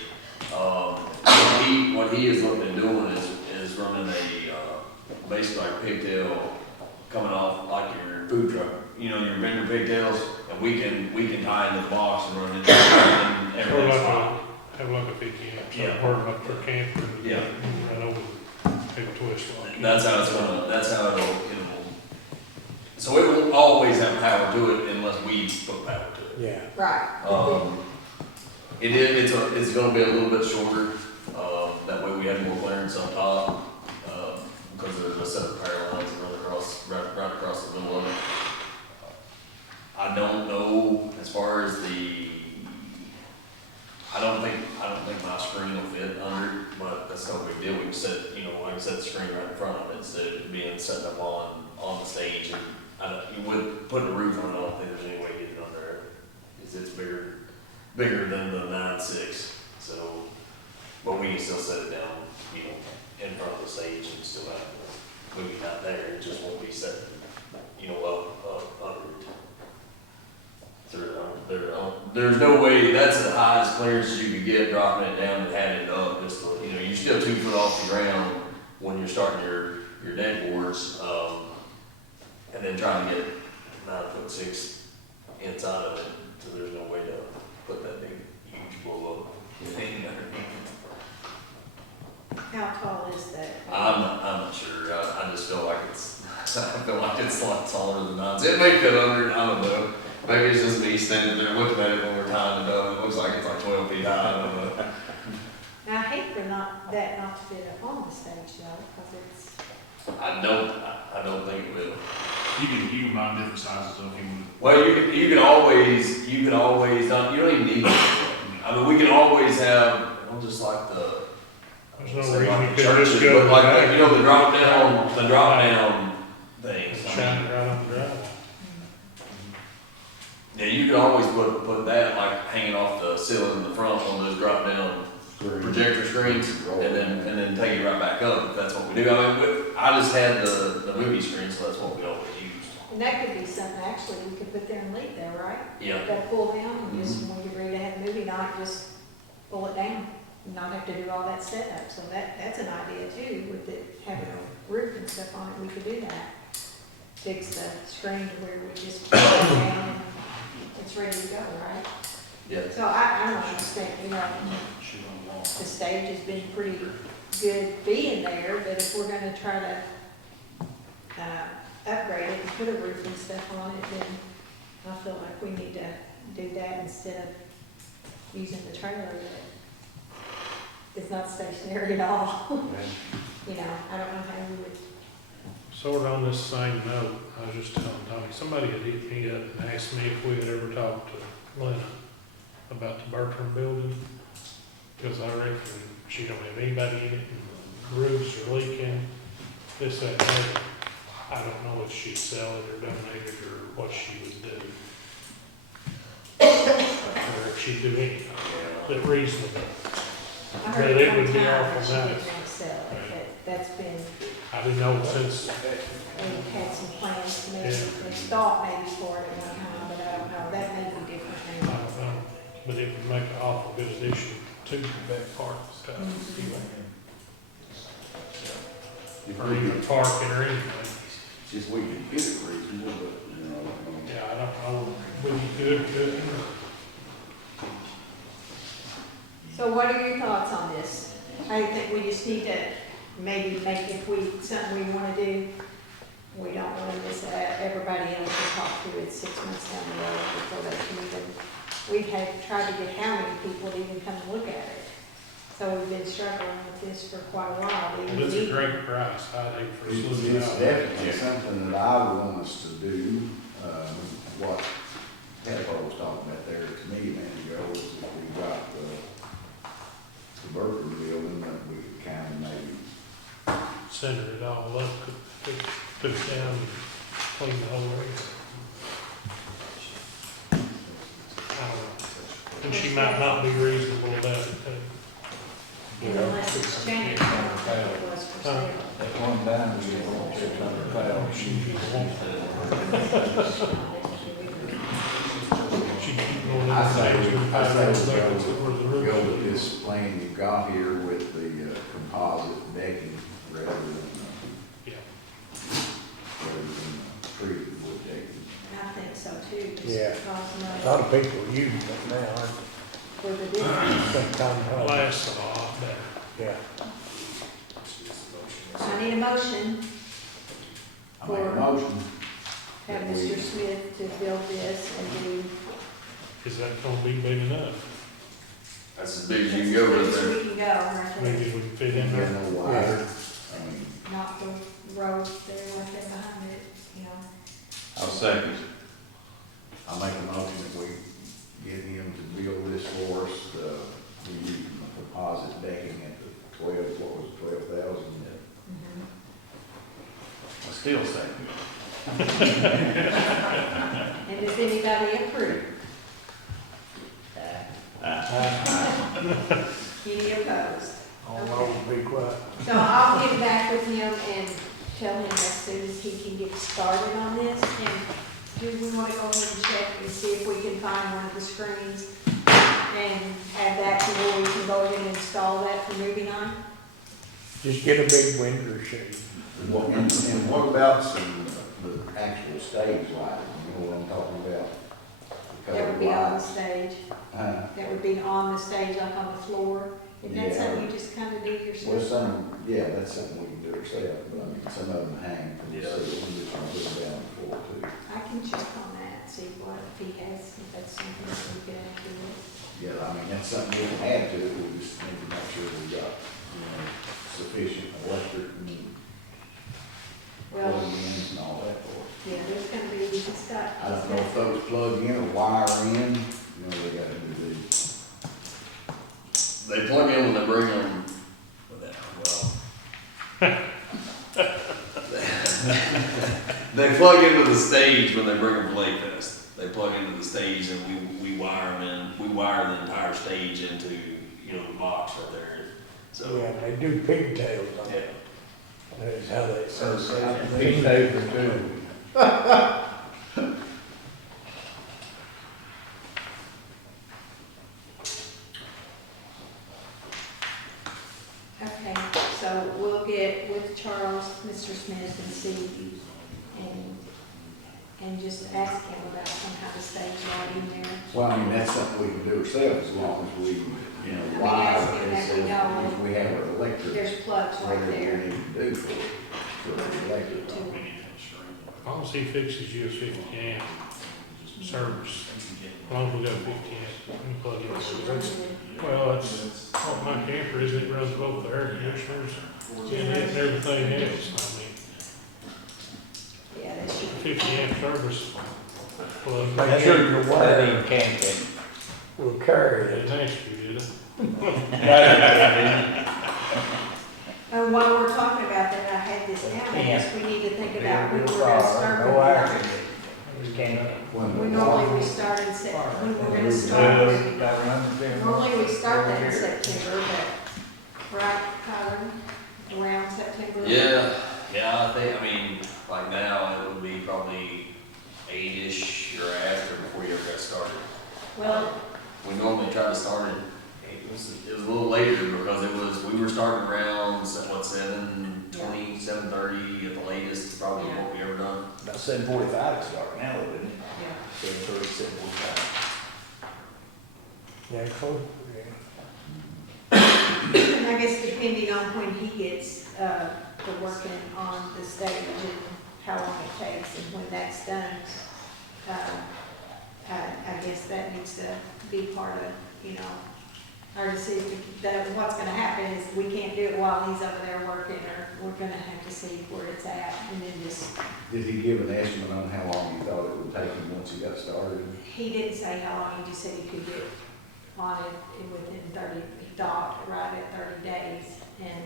What he is looking at doing is running basically like pigtail coming off like your food truck, your vendor pigtails, and we can tie into the box and run it, and Or everything's like fine. have like a big, Yeah. or like for camper. Yeah. Right over, big twist lock. That's how it'll, so it won't always have power to it unless we put power to it. Yeah. Right. It's gonna be a little bit shorter, that way we have more clearance on top, because there's a set of power lines that run across, right across the middle of it. I don't know as far as I don't think my screen will fit under, but that's no big deal. We can set, I can set the screen right in front of it instead of it being set up on the stage. And you would put a roof on it, I don't think there's any way to get it under there, because it's bigger than the 9.6, so, but we can still set it down, in front of the stage and still have the movie not there, it just won't be set, up under it. There's no way, that's the highest clearance you could get, dropping it down and having it up, just to, you're still 2 foot off the ground when you're starting your deck boards, and then trying to get 9'6" inside of it, so there's no way to put that big, huge blow up thing underneath. How tall is that? I'm not sure, I just feel like I feel like it's a lot taller than 9. It may fit under it, I don't know. Maybe it's just me standing there looking at it when we're tying it up, it looks like it's like 12 feet high, I don't know. Now, I hate for not to fit up on the stage though, because it's, I don't think it will. You can buy different sizes of him. Well, you can always, you don't even need it. I mean, we can always have, just like There's no say reason like you the could churches, just go. but like, back the drop down things. I mean, Shine it right on the driveway. Yeah, you could always put that like hanging off the ceiling in the front on those drop down projector screens, and then take it right back up if that's what we do. I mean, I just had the movie screen, so that's what we always used. and that could be something actually we could put there and leave there, right? Yeah. That pull down and just when you're ready to have a movie night, just pull it down. And not have to do all that setup, so that's an idea too, with it having a roof and stuff on it, we could do that. Fix the screen to where we just pull it down and it's ready to go, right? Yeah. So I don't understand, the stage has been pretty good being there, but if we're gonna try to, upgrade it and put a roof and stuff on it, then I feel like we need to do that instead of using the trailer that is not stationary at all. I don't know how we would, Sort of on this same note, I was just telling Tommy, somebody had hit me up and asked me if we had ever talked to Lena about the Bertram building, because I reckon she don't have anybody in it, and roofs are leaking, this, that, and the other. I don't know if she'd sell it or donate it or what she would do. Or if she'd do anything that reasonable. I But heard it one would be time awful that she nice. didn't want to sell it, but that's been, I didn't know since, we had some plans to maybe, they thought maybe for it at one time, but I don't know, that may be different I now. don't know, but it would make an awful good addition to the back park and stuff. Or even parking or anything. Just we can get it reasonable, but, Yeah, I don't know, would be good. So what are your thoughts on this? I think we just need to maybe make, if we, something we wanna do, we don't wanna miss out. Everybody else we talk to, it's 6 months down the road before they can even, we've had, tried to get how many people to even come and look at it. So we've been struggling with this for quite a while. We But it's a need- great price, I'd hate for us to It's lose it's out. definitely something that I would want us to do, what Heather was talking about there to me a minute ago, is if we got the Burger building, that we could kind of maybe, Center it all up, put it down and clean the whole area. I don't know. And she might not be reasonable about it too. Unless it's changed, I don't think it was for sale. At one time, we were $600,000. She won't. She keep going I in say, the stage. I say It's we where the roof go with is. this plan you've got here with the composite decking rather than, Yeah. treated wood decking. I think so too, just Yeah. because A lot of people are using it now, aren't for the they? difference. Sometimes, Lasts a lot better. yeah. So I need a motion I make a motion. to have Mr. Smith to build this and do. Is that gonna be big enough? That's as big as you can go As with big as there. we can go, right there. Maybe we can fit in Get there. no wider. I mean, Not the road there, right there behind it, you know. I'll second. I'll make a motion that we get him to build this for us, we use composite decking at the 12, what was it, 12,000? I still second. And does anybody approve? Any opposed? All those be quiet. So I'll get back with him and tell him as soon as he can get started on this. And do we want to go ahead and check and see if we can find one of the screens and add that to where we can go ahead and install that for moving on? Just get a big window shade. And what about some, the actual stage lighting, you know what I'm talking about? The That would be on the colored stage. lights. That would be on the stage, like on the floor. If that's Yeah. something you just kind of do Well, yourself. that's something we can do ourselves, but I mean, some of them hang from the ceiling, we just want to put them down the floor too. I can check on that, see what, if he has, if that's something that we can add to it. Yeah, I mean, that's something we can add to it, we just need to make sure we got, sufficient electric and Well, plug-ins and all that for it. yeah, there's gonna be, it's got. I don't know if those plug in or wire in, they gotta do these. They plug in when they bring them, they plug into the stage when they bring them to Lake Fest. They plug into the stage and we wire them in, we wire the entire stage into, the box right there. So, Yeah, they do pigtails on yeah. it. That's how they. Big paper too. Okay, so we'll get with Charles, Mr. Smith, and see, and just ask him about some kind of stage lighting there. Well, I mean, that's something we can do ourselves as long as we, wire ask him it, that we as know. we have our electric. There's plugs right Whatever we there. need to do for the electric. As long as he fixes you a 50 amp service, as long as we got 50 amp, we can plug it in. Well, it's, oh, my camper is, it runs both the air conditioners and everything else. I mean, Yeah, that's 50 amp service plug. Make sure your wire Can't. will carry They it. asked you, did it? And while we're talking about that, I had this down, I guess we need to think about when we're gonna start. No wire. Can't. We normally we start in when we're gonna start. Normally we start that in September, but, right, Tyler, around September? Yeah, I mean, like now, it would be probably 8-ish or after before you ever got started. Well, We normally try to start it, it was a little later because we were starting around, 7:20, 7:30 at the latest, probably what we ever done. About 7:45 to start now, isn't it? yeah. 7:30, 7:45. Yeah, close, yeah. I guess depending on when he gets, to working on the stage and how long it takes and when that's done, I guess that needs to be part of, you know, our decision. What's gonna happen is we can't do it while he's over there working, or we're gonna have to see where it's at and then just, Did he give an estimate on how long he thought it would take him once he got started? he didn't say how long, he just said he could get on it within 30, he thought right at 30 days, and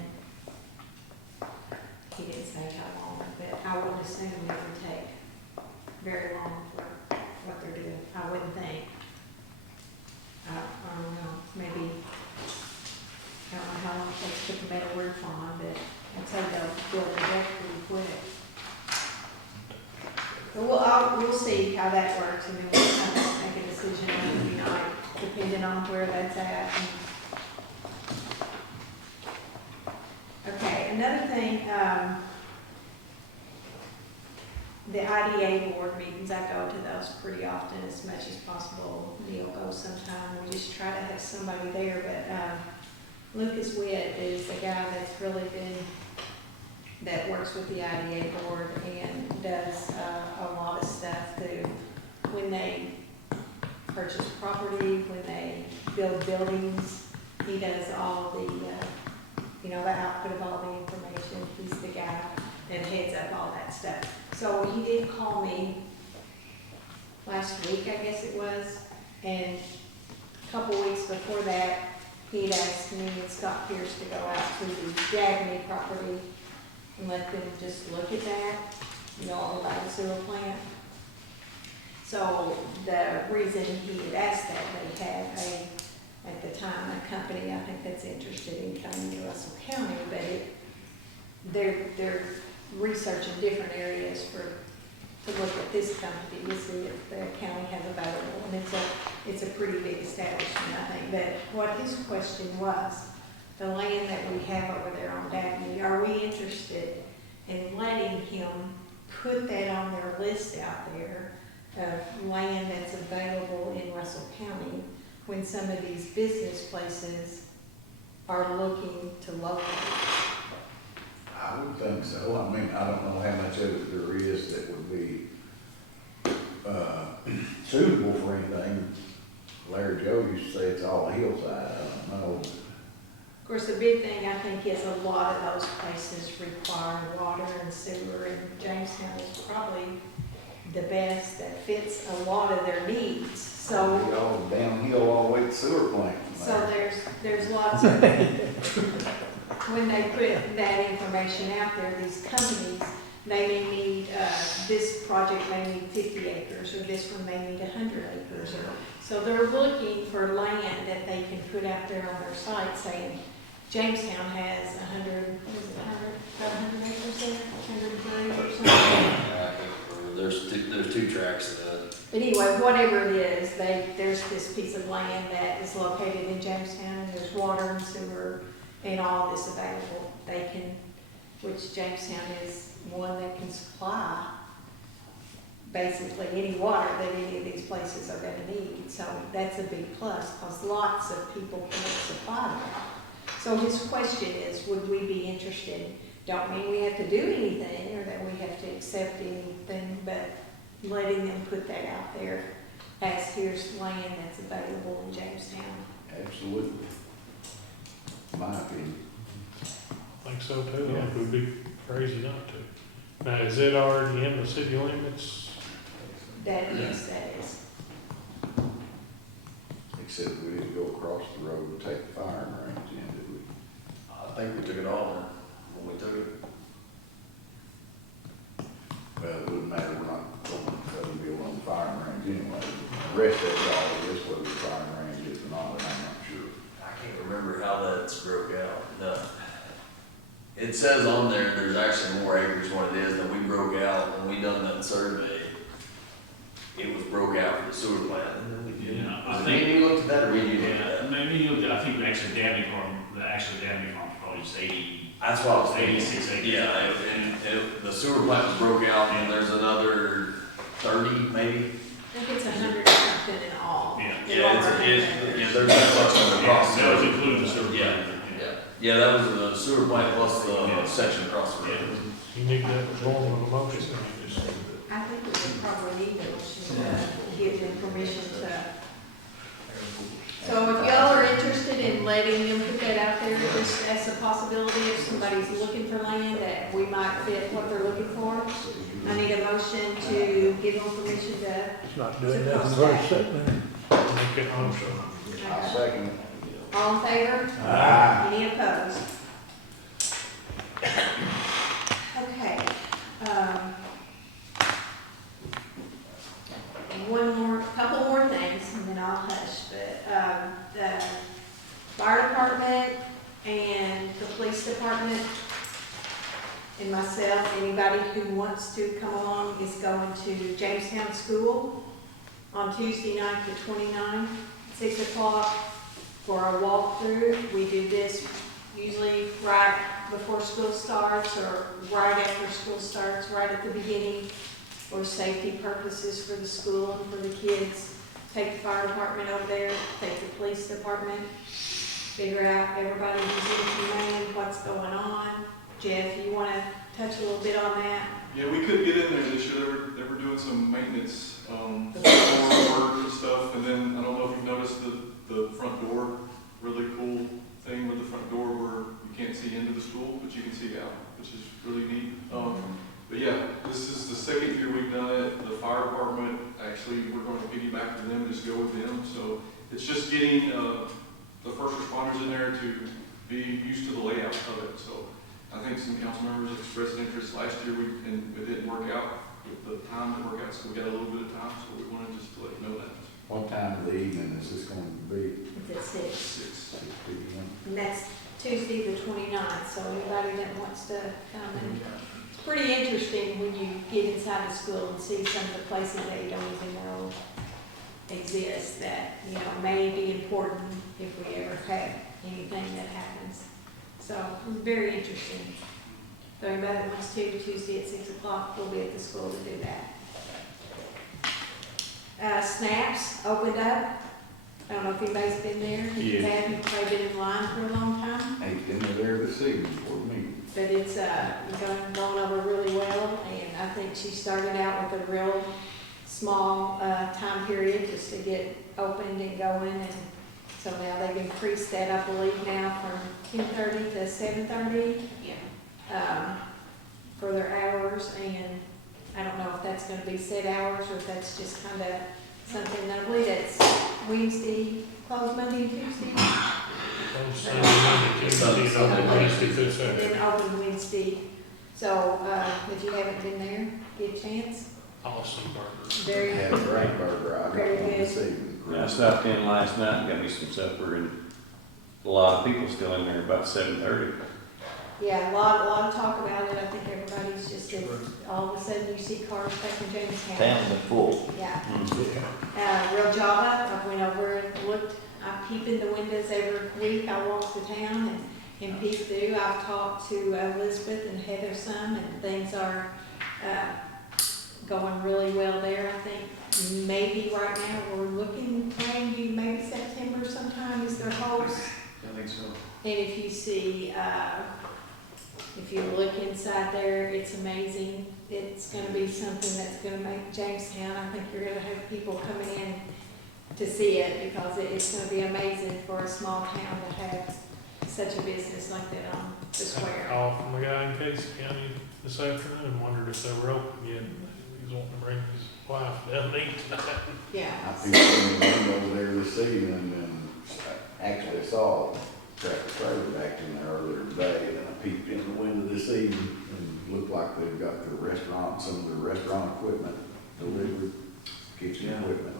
he didn't say how long, but I would assume it would take very long for what they're doing, I wouldn't think. I don't know, maybe, I don't know how long it takes to put the metal roof on, but I'd say they'll build the deck pretty quick. But we'll see how that works, and then we'll kind of make a decision Monday night, depending on where that's at. Okay, another thing, the IDA board meetings, I go to those pretty often, as much as possible. Neil goes sometime, we just try to have somebody there, but Lucas Witt is the guy that's really been, that works with the IDA board and does a lot of stuff through when they purchase property, when they build buildings. He does all the, you know, the output of all the information. He's the guy that heads up all that stuff. So he did call me last week, I guess it was, and a couple weeks before that, he'd asked me and Scott Pierce to go out to the Jagme property and let them just look at that, you know, all about the sewer plant. So the reason he had asked that, they had at the time, a company, I think that's interested in coming to Russell County, but they're researching different areas to look at this company to see if the county has available, and it's a pretty big establishment, I think. But what his question was, the land that we have over there on Dabney, are we interested in letting him put that on their list out there of land that's available in Russell County when some of these business places are looking to locate? I would think so. I mean, I don't know how much of it there is that would be suitable for anything. Larry Joe used to say it's all hillside. I don't know. Of course, the big thing I think is a lot of those places require water and sewer, and Jamestown is probably the best that fits a lot of their needs. So, We all downhill all the way to sewer plant. so there's lots of, when they put that information out there, these companies, they may need, this project may need 50 acres, or this one may need 100 acres, or, so they're looking for land that they can put out there on their site saying, Jamestown has 100, what is it, 100 acres there, 130 or something. There's two tracks. But anyway, whatever it is, there's this piece of land that is located in Jamestown, and there's water and sewer and all this available. They can, which Jamestown is one that can supply basically any water that any of these places are going to need. So that's a big plus, because lots of people can't supply that. So his question is, would we be interested? Don't mean we have to do anything or that we have to accept anything, but letting them put that out there as here's land that's available in Jamestown. Absolutely. My opinion. I think so too. It would be crazy not to. Now, is it already in the city limits? That, yes, that is. Except we didn't go across the road and take the firing range in, did we? I think we took it all when we took it. Well, it wouldn't matter, we're not going to build on the firing range anyway. The rest of it all, this whether the firing range is or not, I'm not sure. I can't remember how that's broke out. No. It says on there, there's actually more acres than what it is, that we broke out when we done that survey. It was broke out for the sewer plant. Yeah, I Was it think- me you looked at that, or we you looked at Yeah, that? maybe you looked at, I think the actual Dabney farm, probably just 80. That's what I was thinking. 86 acres. Yeah, the sewer plant was broke out, and there's another 30 maybe? I think it's 100 something in all. Yeah. Yeah, there's that much on the Yeah, cost. that was including the sewer Yeah. plant. Yeah. Yeah, that was the sewer plant plus the section across the road. You need that form of a motion, or you just, I think we would probably need to give them permission to. So if y'all are interested in letting them put that out there, just as a possibility, if somebody's looking for land that we might fit what they're looking for, I need a motion to give them permission to. It's not doing nothing for us sitting there. make it motion. I'll second it. All in favor? Aye. Any opposed? Okay, couple more things, and then I'll hush, but, the fire department and the police department and myself, anybody who wants to come along is going to Jamestown School on Tuesday night, the 29th, 6 o'clock for a walkthrough. We do this usually right before school starts or right after school starts, right at the beginning, for safety purposes for the school and for the kids. Take the fire department over there, take the police department, figure out everybody who's in command, what's going on. Jeff, you want to touch a little bit on that? Yeah, we could get in there this year. They were doing some maintenance, work and stuff. And then, I don't know if you've noticed the front door, really cool thing with the front door where you can't see into the school, but you can see out, which is really neat. But yeah, this is the second year we've done it. The fire department, actually, we're going to piggyback to them, just go with them. So it's just getting the first responders in there to be used to the layout of it. So I think some council members expressed interest last year, and it didn't work out with the time to work out, so we got a little bit of time. So we wanted just to let you know that. What time of the evening is this going to be? It's at 6. 6. 6 p.m. And that's Tuesday the 29th, so anybody that wants to come in. It's pretty interesting when you get inside the school and see some of the places that you don't even know exist that, you know, may be important if we ever have anything that happens. So it's very interesting. So anybody that wants to, Tuesday at 6 o'clock, we'll be at the school to do that. Snaps opened up. I don't know if anybody's been there. If you have, you've probably been in line for a long time. Hey, been there this evening for me. But it's going over really well, and I think she started out with a real small time period just to get opened and going, and so now they've increased that, I believe, now from 10:30 to 7:30. Yeah. For their hours, and I don't know if that's going to be set hours or if that's just kind of something. I believe it's Wednesday, closed Monday and Tuesday. on Sunday, Monday, Tuesday, and open Wednesday through And Saturday. then open Wednesday. So, if you haven't been there, get a chance. Awesome burger. Very, Had a great burger out Very here good. this evening. I stopped in last night and got me some supper, and a lot of people still in there about 7:30. yeah, a lot of talk about it. I think everybody's just, all of a sudden you see cars back in Jamestown. Towns are full. Yeah. Yeah. Real job up. I went over and looked. I peep in the windows every week. I walk the town and peep through. I've talked to Elizabeth and Heather some, and things are going really well there. I think maybe right now we're looking, maybe September sometime is their hopes. I think so. And if you see, if you look inside there, it's amazing. It's gonna be something that's gonna make Jamestown, I think you're gonna have people coming in to see it, because it's gonna be amazing for a small town to have such a business like that on the I square. called from a guy in Casey County this afternoon and wondered if they were open yet. He was wanting to bring his wife down to eat tonight. Yeah. I peeked in the window there this evening and actually saw tractor trailer back in there earlier today, and I peeked in the window this evening and looked like they've got their restaurant, some of their restaurant equipment delivered, kitchen Yeah. equipment.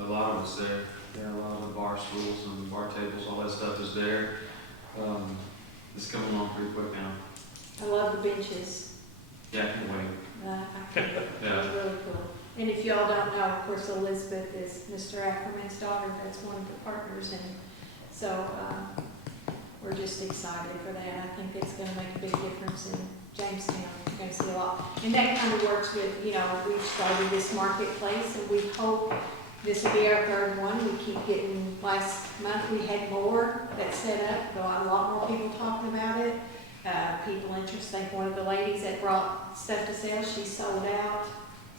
A lot of it's there. There are a lot of the bar stools and bar tables, all that stuff is there. It's coming along pretty quick now. I love the benches. Yeah, I can't wait. I think Yeah. it's really cool. And if y'all don't know, of course, Elizabeth is Mr. Ackerman's daughter. That's one of the partners, and so we're just excited for that. I think it's going to make a big difference in Jamestown. We're going to see a lot, and that kind of works with, you know, we've started this marketplace, and we hope This will be our third one. We keep getting, last month we had more that set up, a lot more people talking about it. People interested. I think one of the ladies that brought stuff to sell, she sold out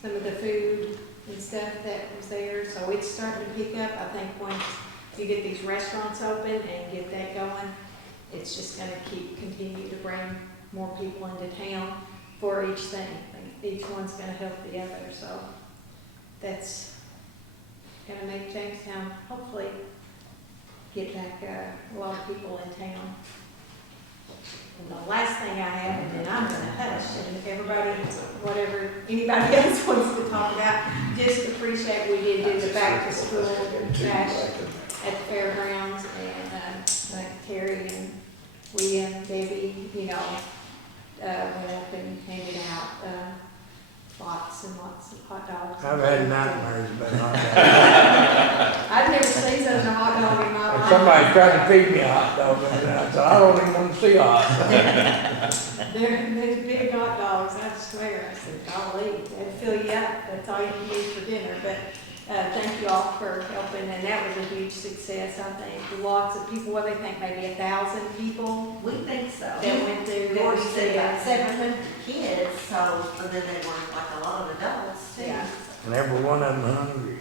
some of the food and stuff that was there. So it's starting to pick up. I think once you get these restaurants open and get that going, it's just gonna continue to bring more people into town for each thing. I think each one's gonna help the other, so that's gonna make Jamestown hopefully get back a lot of people in town. And the last thing I have, and then I'm gonna hush, and if everybody, whatever anybody else wants to talk about, just appreciate we did do the back to school bash at the fairgrounds, and like Terry and we and Debbie, went up and handed out lots and lots of hot dogs. I've had nightmares about hot dogs. I've never seen such a hot dog in my And life. somebody tried to feed me a hot dog, and I said, I don't even want to see a hot dog. They're big hot dogs, I swear. I said, golly, they'll fill you up. That's all you can eat for dinner. But thank you all for helping, and that was a huge success, I think. Lots of people, what do they think, maybe 1,000 people We think so. that went through. George that said about was 700 kids, so, and then they were like a lot of adults too. Yeah. And every one of them hungry.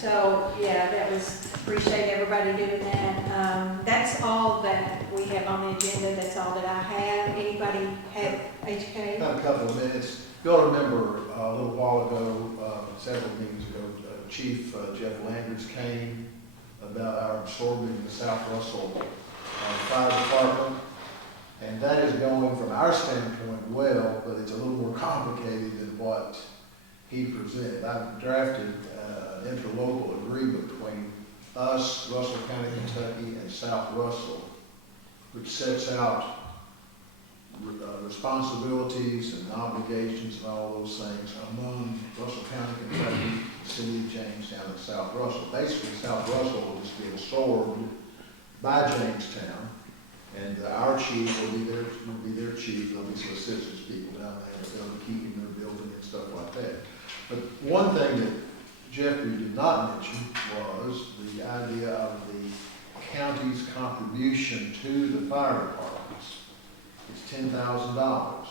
So, yeah, that was, appreciate everybody doing that. That's all that we have on the agenda. That's all that I have. Anybody have HK? Got a couple of minutes. You'll remember a little while ago, several meetings ago, Chief Jeff Landers came about our absorbing the South Russell Fire Department. And that is going from our standpoint well, but it's a little more complicated than what he presented. I've drafted an interlocal agreement between us, Russell County, Kentucky, and South Russell, which sets out responsibilities and obligations and all those things among Russell County, Kentucky, the city of Jamestown, and South Russell. Basically, South Russell will just be absorbed by Jamestown, and our chief will be their chief. There'll be some assistance people down there. They'll be keeping their building and stuff like that. But one thing that Jeffrey did not mention was the idea of the county's contribution to the fire departments. It's $10,000.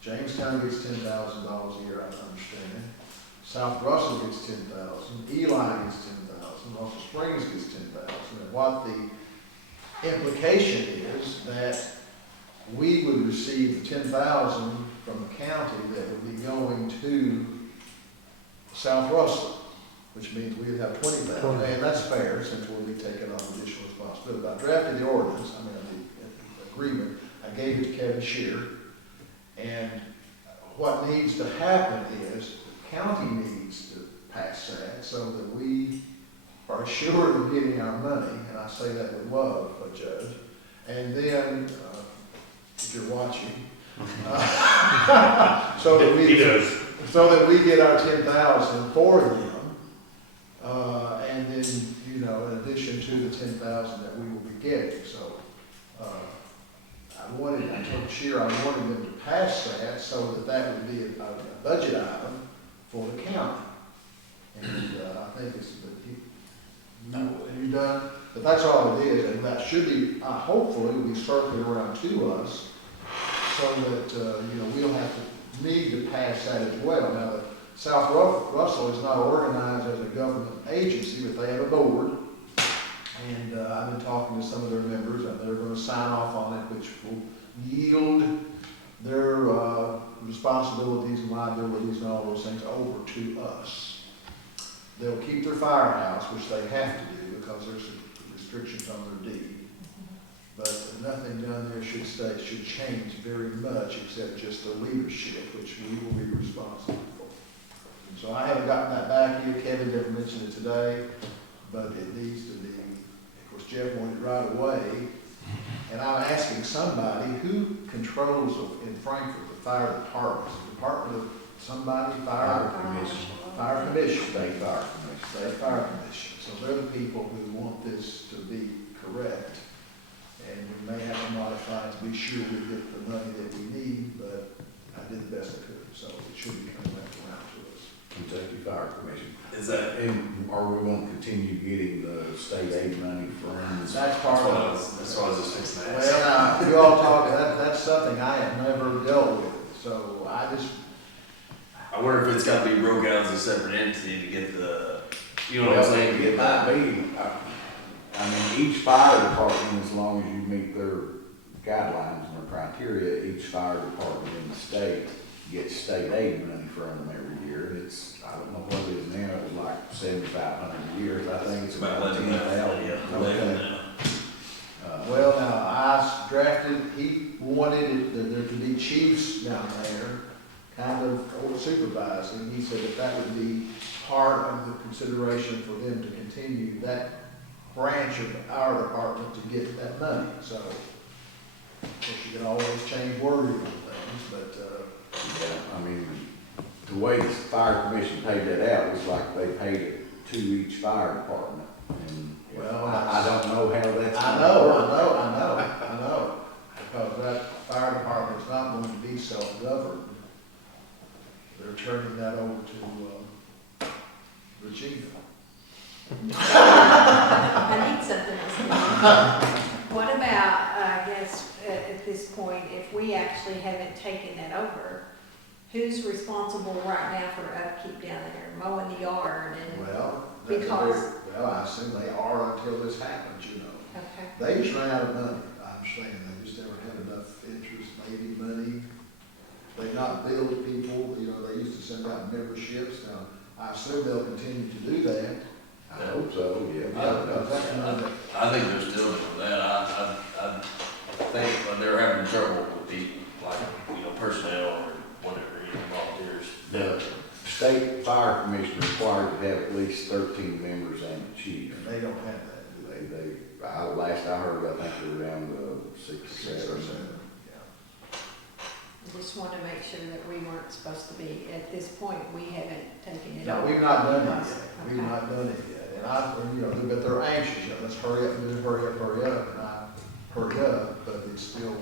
Jamestown gets $10,000 a year, I understand. South Russell gets $10,000. Eli gets $10,000. Russell Springs gets $10,000. And what the implication is that we would receive $10,000 from the county that would be going to South Russell, which means we'd have $20,000. And that's fair, since we'll be taking on additional responsibility. I drafted the ordinance, the agreement. I gave it to Kevin Shear, and what needs to happen is the county needs to pass that so that we are assured of getting our money, and I say that with love, Judge. And then, if you're watching, so that we get our $10,000 for them, and then in addition to the $10,000 that we will be getting. So I told Shear I wanted them to pass that so that would be a budget item for the county. And I think it's, are you done? But that's all it is, and that should be, hopefully, will be circling around to us so that, we'll have to need to pass that as well. Now, the South Russell is not organized as a government agency, but they have a board. And I've been talking to some of their members, and they're going to sign off on it, which will yield their responsibilities and liabilities and all those things over to us. They'll keep their firehouse, which they have to do because there's restrictions on their deed. But nothing done there should change very much except just the leadership, which we will be responsible for. And so I haven't gotten that back yet. Kevin never mentioned it today, but it needs to be. Of course, Jeff wanted it right away. And I'm asking somebody who controls in Frankfurt the fire departments, the Department of somebody, Fire Commission. State Fire Commission. State Fire Commission. So they're the people who want this to be correct. And we may have to modify it to be sure we get the money that we need, but I did the best I could. So it should be coming back around to us. Kentucky Fire Commission if it's gotta be broke out as a separate entity to get the, you know what I'm saying? It might be, I mean, each fire department, as long as you meet their guidelines and their criteria, each fire department in the state gets state aid money from them every year. It's, I don't know what it is now, it was like 7,500 a year, I think it's about 10,000. Well, now, I drafted, he wanted it, that there to be chiefs down there, kind of over supervising. He said that would be part of the consideration for them to continue that branch of our department to get that money. So, of course, you can always change wording on things, but, Yeah, I mean, the way the fire commission paid that out was like they paid it to each fire department. And well, I don't know how that's. I know, because that fire department's not going to be self-governed. They're turning that over to, Regina. I need something else. What about, I guess, at this point, if we actually haven't taken that over, who's responsible right now for upkeep down there, mowing the yard and? Well, Because- well, I assume they are until this happens, you know. Okay. They just ran out of money, I understand, they just never had enough interest, maybe money. They've not billed people, you know, they used to send out memberships, now, I assume they'll continue to do that. I hope so, yeah. Because that's money that- I think they're still doing that. I think when they're having trouble with people, like, you know, personnel or whatever, you know, volunteers. The state fire commission required to have at least 13 members and a chief. They don't have that, do Last I heard, I think they were down to 6 or 7. 6 or 7, yeah. I just want to make sure that we weren't supposed to be, at this point, we haven't taken it No, over. we've not done it yet, we've Okay. not done it yet, and you know, but they're anxious, you know, let's hurry up, and hurry up, and I hurry up, but it's still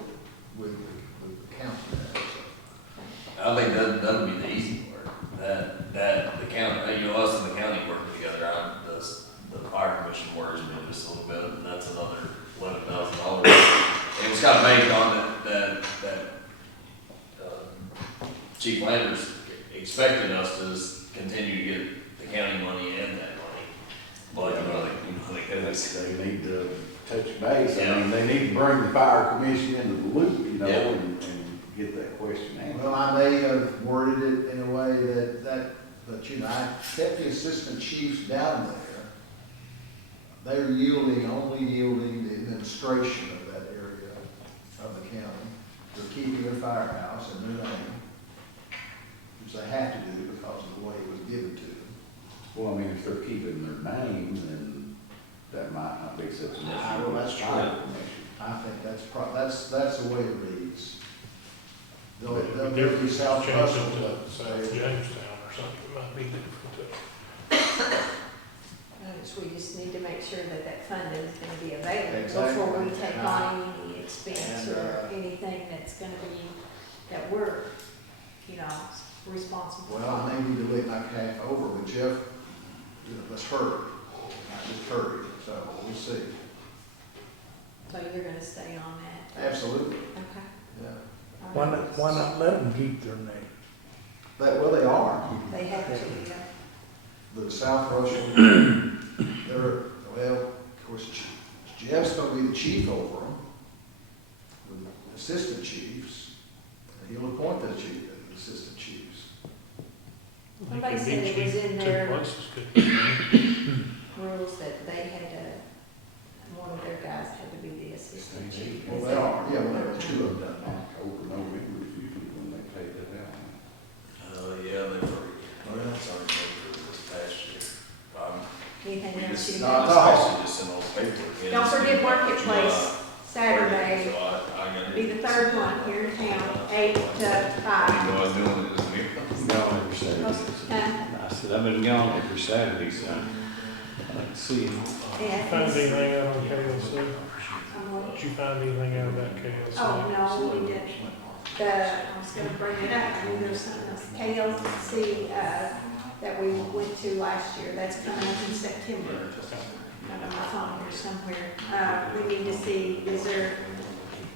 with the council now, so. I think that'll be the easy part. That the county, you know, us and the county working together, the fire commission worries me just a little bit, and that's another $11,000. It was kind of made on that Chief Landers expected us to just continue to get the county money and that money. But, you know, They need to touch base, I Yeah. mean, they need to bring the fire commission into the loop, you know, Yeah. and get that question answered. Well, I may have worded it in a way but you know, I kept the assistant chiefs down there. They're only yielding the administration of that area of the county. They're keeping their firehouse in their name, which they have to do because of the way it was given to them. Well, I mean, if they're keeping their name, then that might not be such an issue. Well, that's with the fire true. commission. I think that's the way it reads. They'll It'd be different South change Russell, it to, but say, Jamestown or something, it might be different too. We just need to make sure that that funding is going to be available Exactly. before we take on any expense And, or anything that's going to be, that we're, you know, responsible well, I for. may need to let my half over with Jeff, you know, let's hurry. I just hurry, so we'll see. So you're going to stay on that? Absolutely, Okay. yeah. Why not let them keep their name? Well, they are. They have to, yeah. The South Russell, well, of course, Jeff's gonna be the chief over them, with the assistant chiefs, and he'll appoint the assistant chiefs. I think Somebody it'd said be it was cheap, in two there. places could be. Rules that they had to, one of their guys had to be the assistant chief. Well, they are, yeah, well, there are 2 of them done now. October, November is usually when they pay that out. yeah, they've already, sorry for this past year. Anything We else just, you I have? actually just sent all the paperwork in. Don't forget Marketplace, Saturday, So I got it. be the third one here in town, 8 to I 5. didn't know I was doing it this week. Gone every Saturday. Huh? I said, I've been gone every Saturday, so I like to see him. Yeah, Find it's- anything out on KLC? I'm like, Did you find anything out about KLC? oh, no, we didn't. I was gonna bring it up, I mean, there's something else, KLC, that we went to last year, that's coming up in September. I got my phone here somewhere. We need to see, is there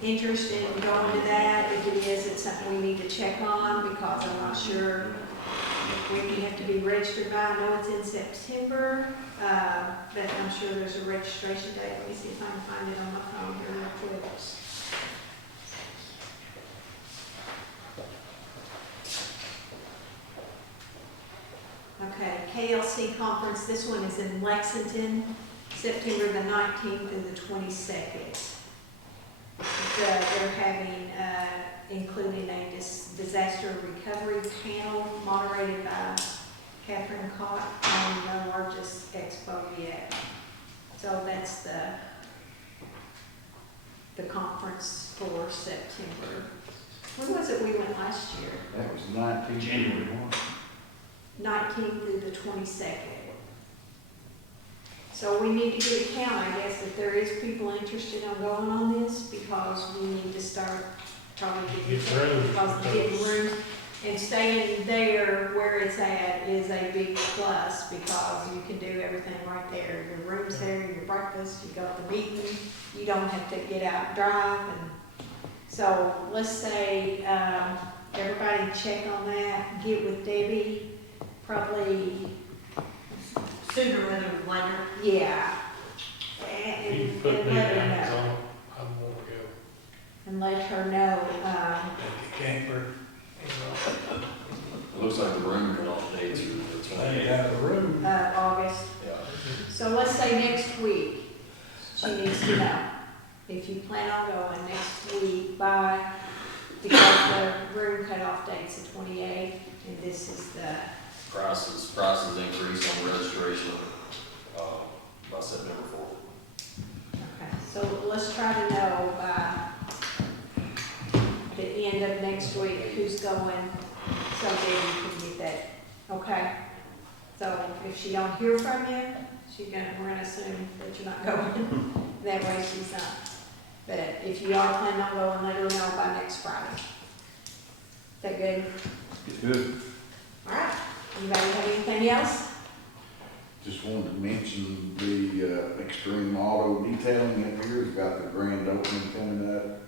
interest in going to that? If it is, it's something we need to check on, because I'm not sure when you have to be registered by, I know it's in September, but I'm sure there's a registration date. Let me see if I can find it on my phone here real quick. Okay, KLC conference, this one is in Lexington, September the 19th through the 22nd. They're having, including a disaster recovery panel moderated by Catherine Cott on the largest expo yet. So that's the conference for September. When was it we went last year? That was 19. January 1. 19th through the 22nd. So we need to get a count, I guess, if there is people interested in going on this, because we need to start probably getting room. And staying there where it's at is a big plus, because you can do everything right there. Your room's there, your breakfast, you go to the meeting, you don't have to get out and drive. And so let's say everybody check on that, get with Debbie, probably, Sooner rather than later. yeah. You put me let her down, know. I won't go. And let her know, At the camper, It looks like the room cut off dates are the they 28th. got a room. August. Yeah. So let's say next week, she needs to know. If you plan on going next week by, because the room cutoff date's the 28th, and this is the, Prices increase on registration, by September 4th. okay, so let's try to know by the end of next week who's going, so Debbie can get that, okay? So if she don't hear from you, we're gonna assume that you're not going, that way she's not. But if you are planning on going, let her know by next Friday. Is that good? Good. All right. Anybody have anything else? Just wanted to mention the Extreme Auto Detailing up here has got the grand opening coming up.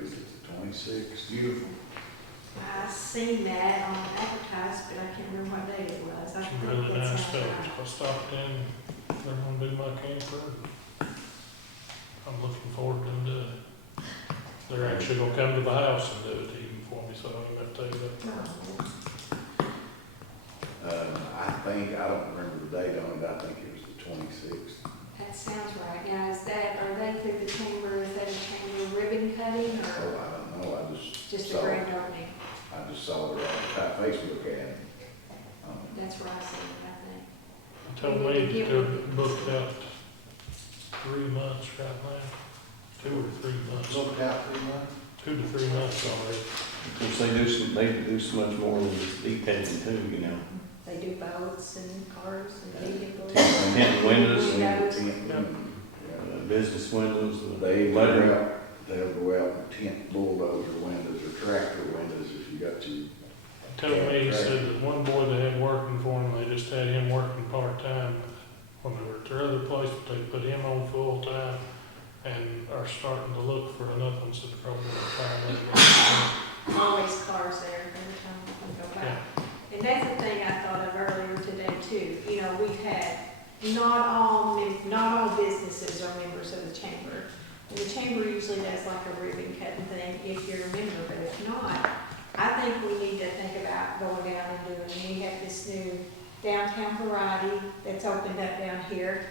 Is it the 26th? Beautiful. I seen that on advertised, but I can't remember what day it was. I Some think really that's nice how stuff. I stopped in, they're gonna do my camper. I'm looking forward to them doing it. They're actually gonna come to the house and do it even for me, so I don't even have to take it up. I don't remember the date on it, I think it was the 26th. That sounds right. Now, are they through the chamber, is that a chamber ribbon cutting Oh, or I don't know, I just a saw, grand opening? I just saw it on Facebook ad. That's where I seen it, I think. They told me that they're booked out 3 months right now, 2 or 3 months, Look out 3 months. 2 to 3 months already. Of course, they do so much more than just detailing too, you know. They do boats and cars and vehicles. And Hinton windows, Windows. business windows, They lettering. they'll go out and tent bulldozer windows or tractor windows if you got to. Told me, he said that one boy they had working for him, they just had him working part-time when they were at their other place, but they put him on full-time and are starting to look for another one, so they're probably gonna find another Always cars there every time we go one. Yeah. by. And that's the thing I thought of earlier today too. You know, we've had, not all businesses are members of the chamber. And the chamber usually does like a ribbon cutting thing if you're a member, but if not, I think we need to think about going down and doing, we have this new downtown variety that's opened up down here.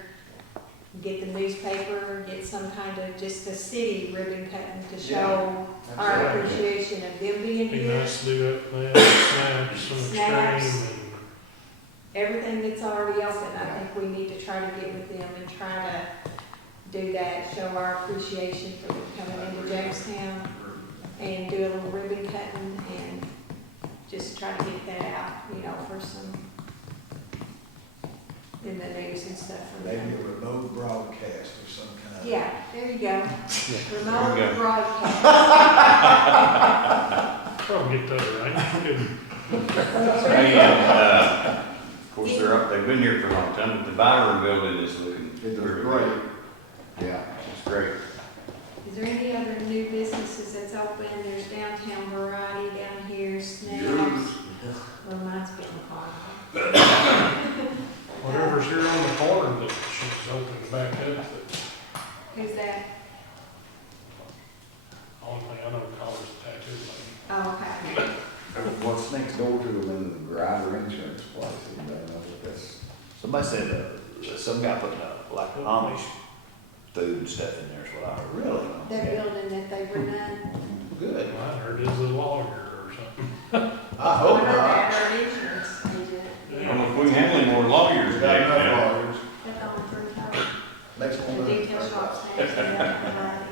Get the newspaper, get some kind of, just a city ribbon cutting to show That's our right. appreciation of them being Be here. nice to do that, man, snaps and Snaps. extreme Everything that's already open, I think we need to try to get with them and try to do that, show our appreciation for them coming into Jamestown and do a little ribbon cutting and just try to get that out, you know, for some, in the news and stuff for Maybe them. a remote broadcast of some kind. Yeah, there you go. There Remote you go. broadcast. Probably get that right. Good. Of course, they've been here for a long time, but the Byron building is looking It looks really great. good. Yeah. It's great. Is there any other new businesses that's open? There's downtown variety down here, snacks. Yours. Well, mine's been what's next door to them in the Grider Insurance place, anybody know what that's? Somebody said, some guy putting like Amish food stuff in there is what I heard. Really? That building that they redone. Good. I heard it's a lawyer or something. I hope What about not. that, our insurance agent? If we can handle any more lawyers, We got enough yeah. lawyers. That's all for the time. Next The one. detail shop's next, and that,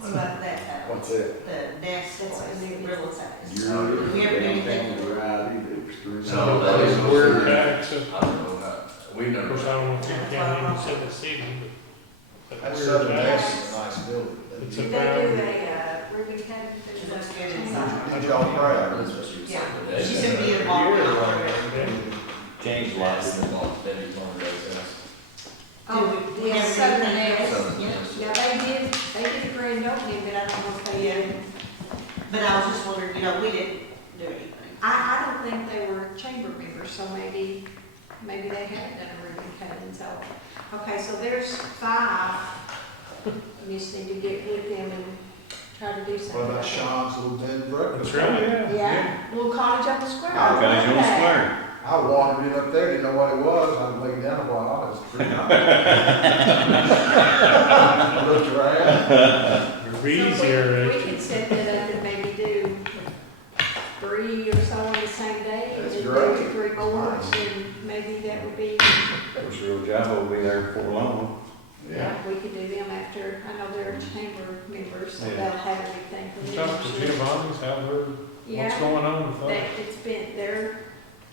what about that, What's it? the next, that's a new real estate. You're. We ever do anything? Right, either extreme. No, that is Weird weird. tax, of I don't know, we've never. course, I don't know if you can even set the city, but. That's weird Southern tax. Texas, a nice building. It's Did a they do foundry. a ribbon cutting? It looks good inside. Did y'all proud? That's what she was Yeah. saying today. She said be involved. Yeah. Changed Lots lots. of involved, Debbie Monroe's house. Oh, we yeah, never Southern did that. Texas. Yeah. Yeah, they did a grand opening, but I don't know if they did. But I was just wondering, you know, we didn't do anything. I don't think they were chamber members, so maybe they haven't done a ribbon cutting, so. Okay, so there's 5. You just need to get with them and try to do something. What about Sean's little bed and breakfast? That's right, yeah. Yeah, little cottage on the square. I'll I go love on the that. square. I wandered in up there, didn't know what it was, I laid down a while, it's pretty nice. I looked around. You're So easier, we could set that up and maybe do 3 or so on the same day. And That's then great. do 3 boards, and maybe that would be, Of course, real job will be there before long. yeah, we could do them after, I know they're chamber members, so Yeah. they'll have everything for You them. talk to Giovanni's, how they're, what's Yeah, going on with that? they're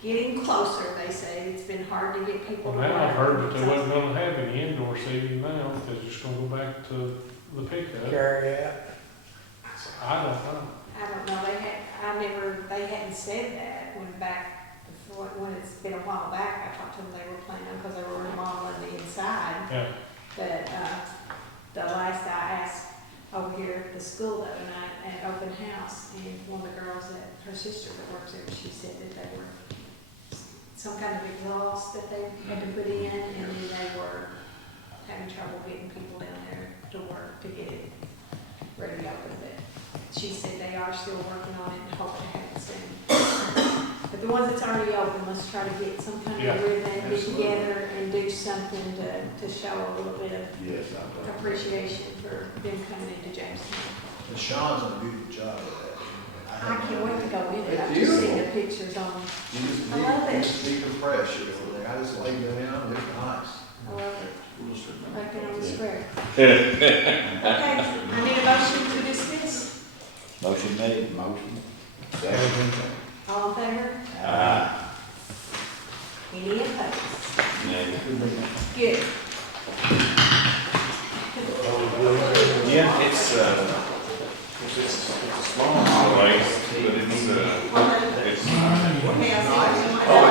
getting closer, they say. It's been hard to get people Well, to now I've heard that they work. wasn't gonna have any indoor seating now, they're just gonna go back to the pickup. Carry out. I don't know. I don't know, they hadn't said that when it's been a while back. I talked to them, they were planning, because they were remodeling the inside. Yeah, But, the last I asked over here at the school the other night at open house, and one of the girls her sister that works there, she said that they were some kind of exhaust that they had to put in, and then they were having trouble getting people down there to work to get it ready to open. But she said they are still working on it and hope to have it soon. But the ones that's already open, let's try to get some kind Yeah, of ribbon, get absolutely. together and do something to show a little bit of Yes, I think. appreciation for them coming into Jamestown. And Sean's done a beautiful job of that. I can't wait to go in it. I've It's just seen beautiful. the pictures on, You just I love it. decompress you over there. I just laid down, it's nice. I love it, like it on the square. Okay, I need a motion to dismiss. Motion made. Motion. All in favor? Any opposed? Good. Yeah, it's a small place, but it's, Well, it's okay, I'll see you tomorrow.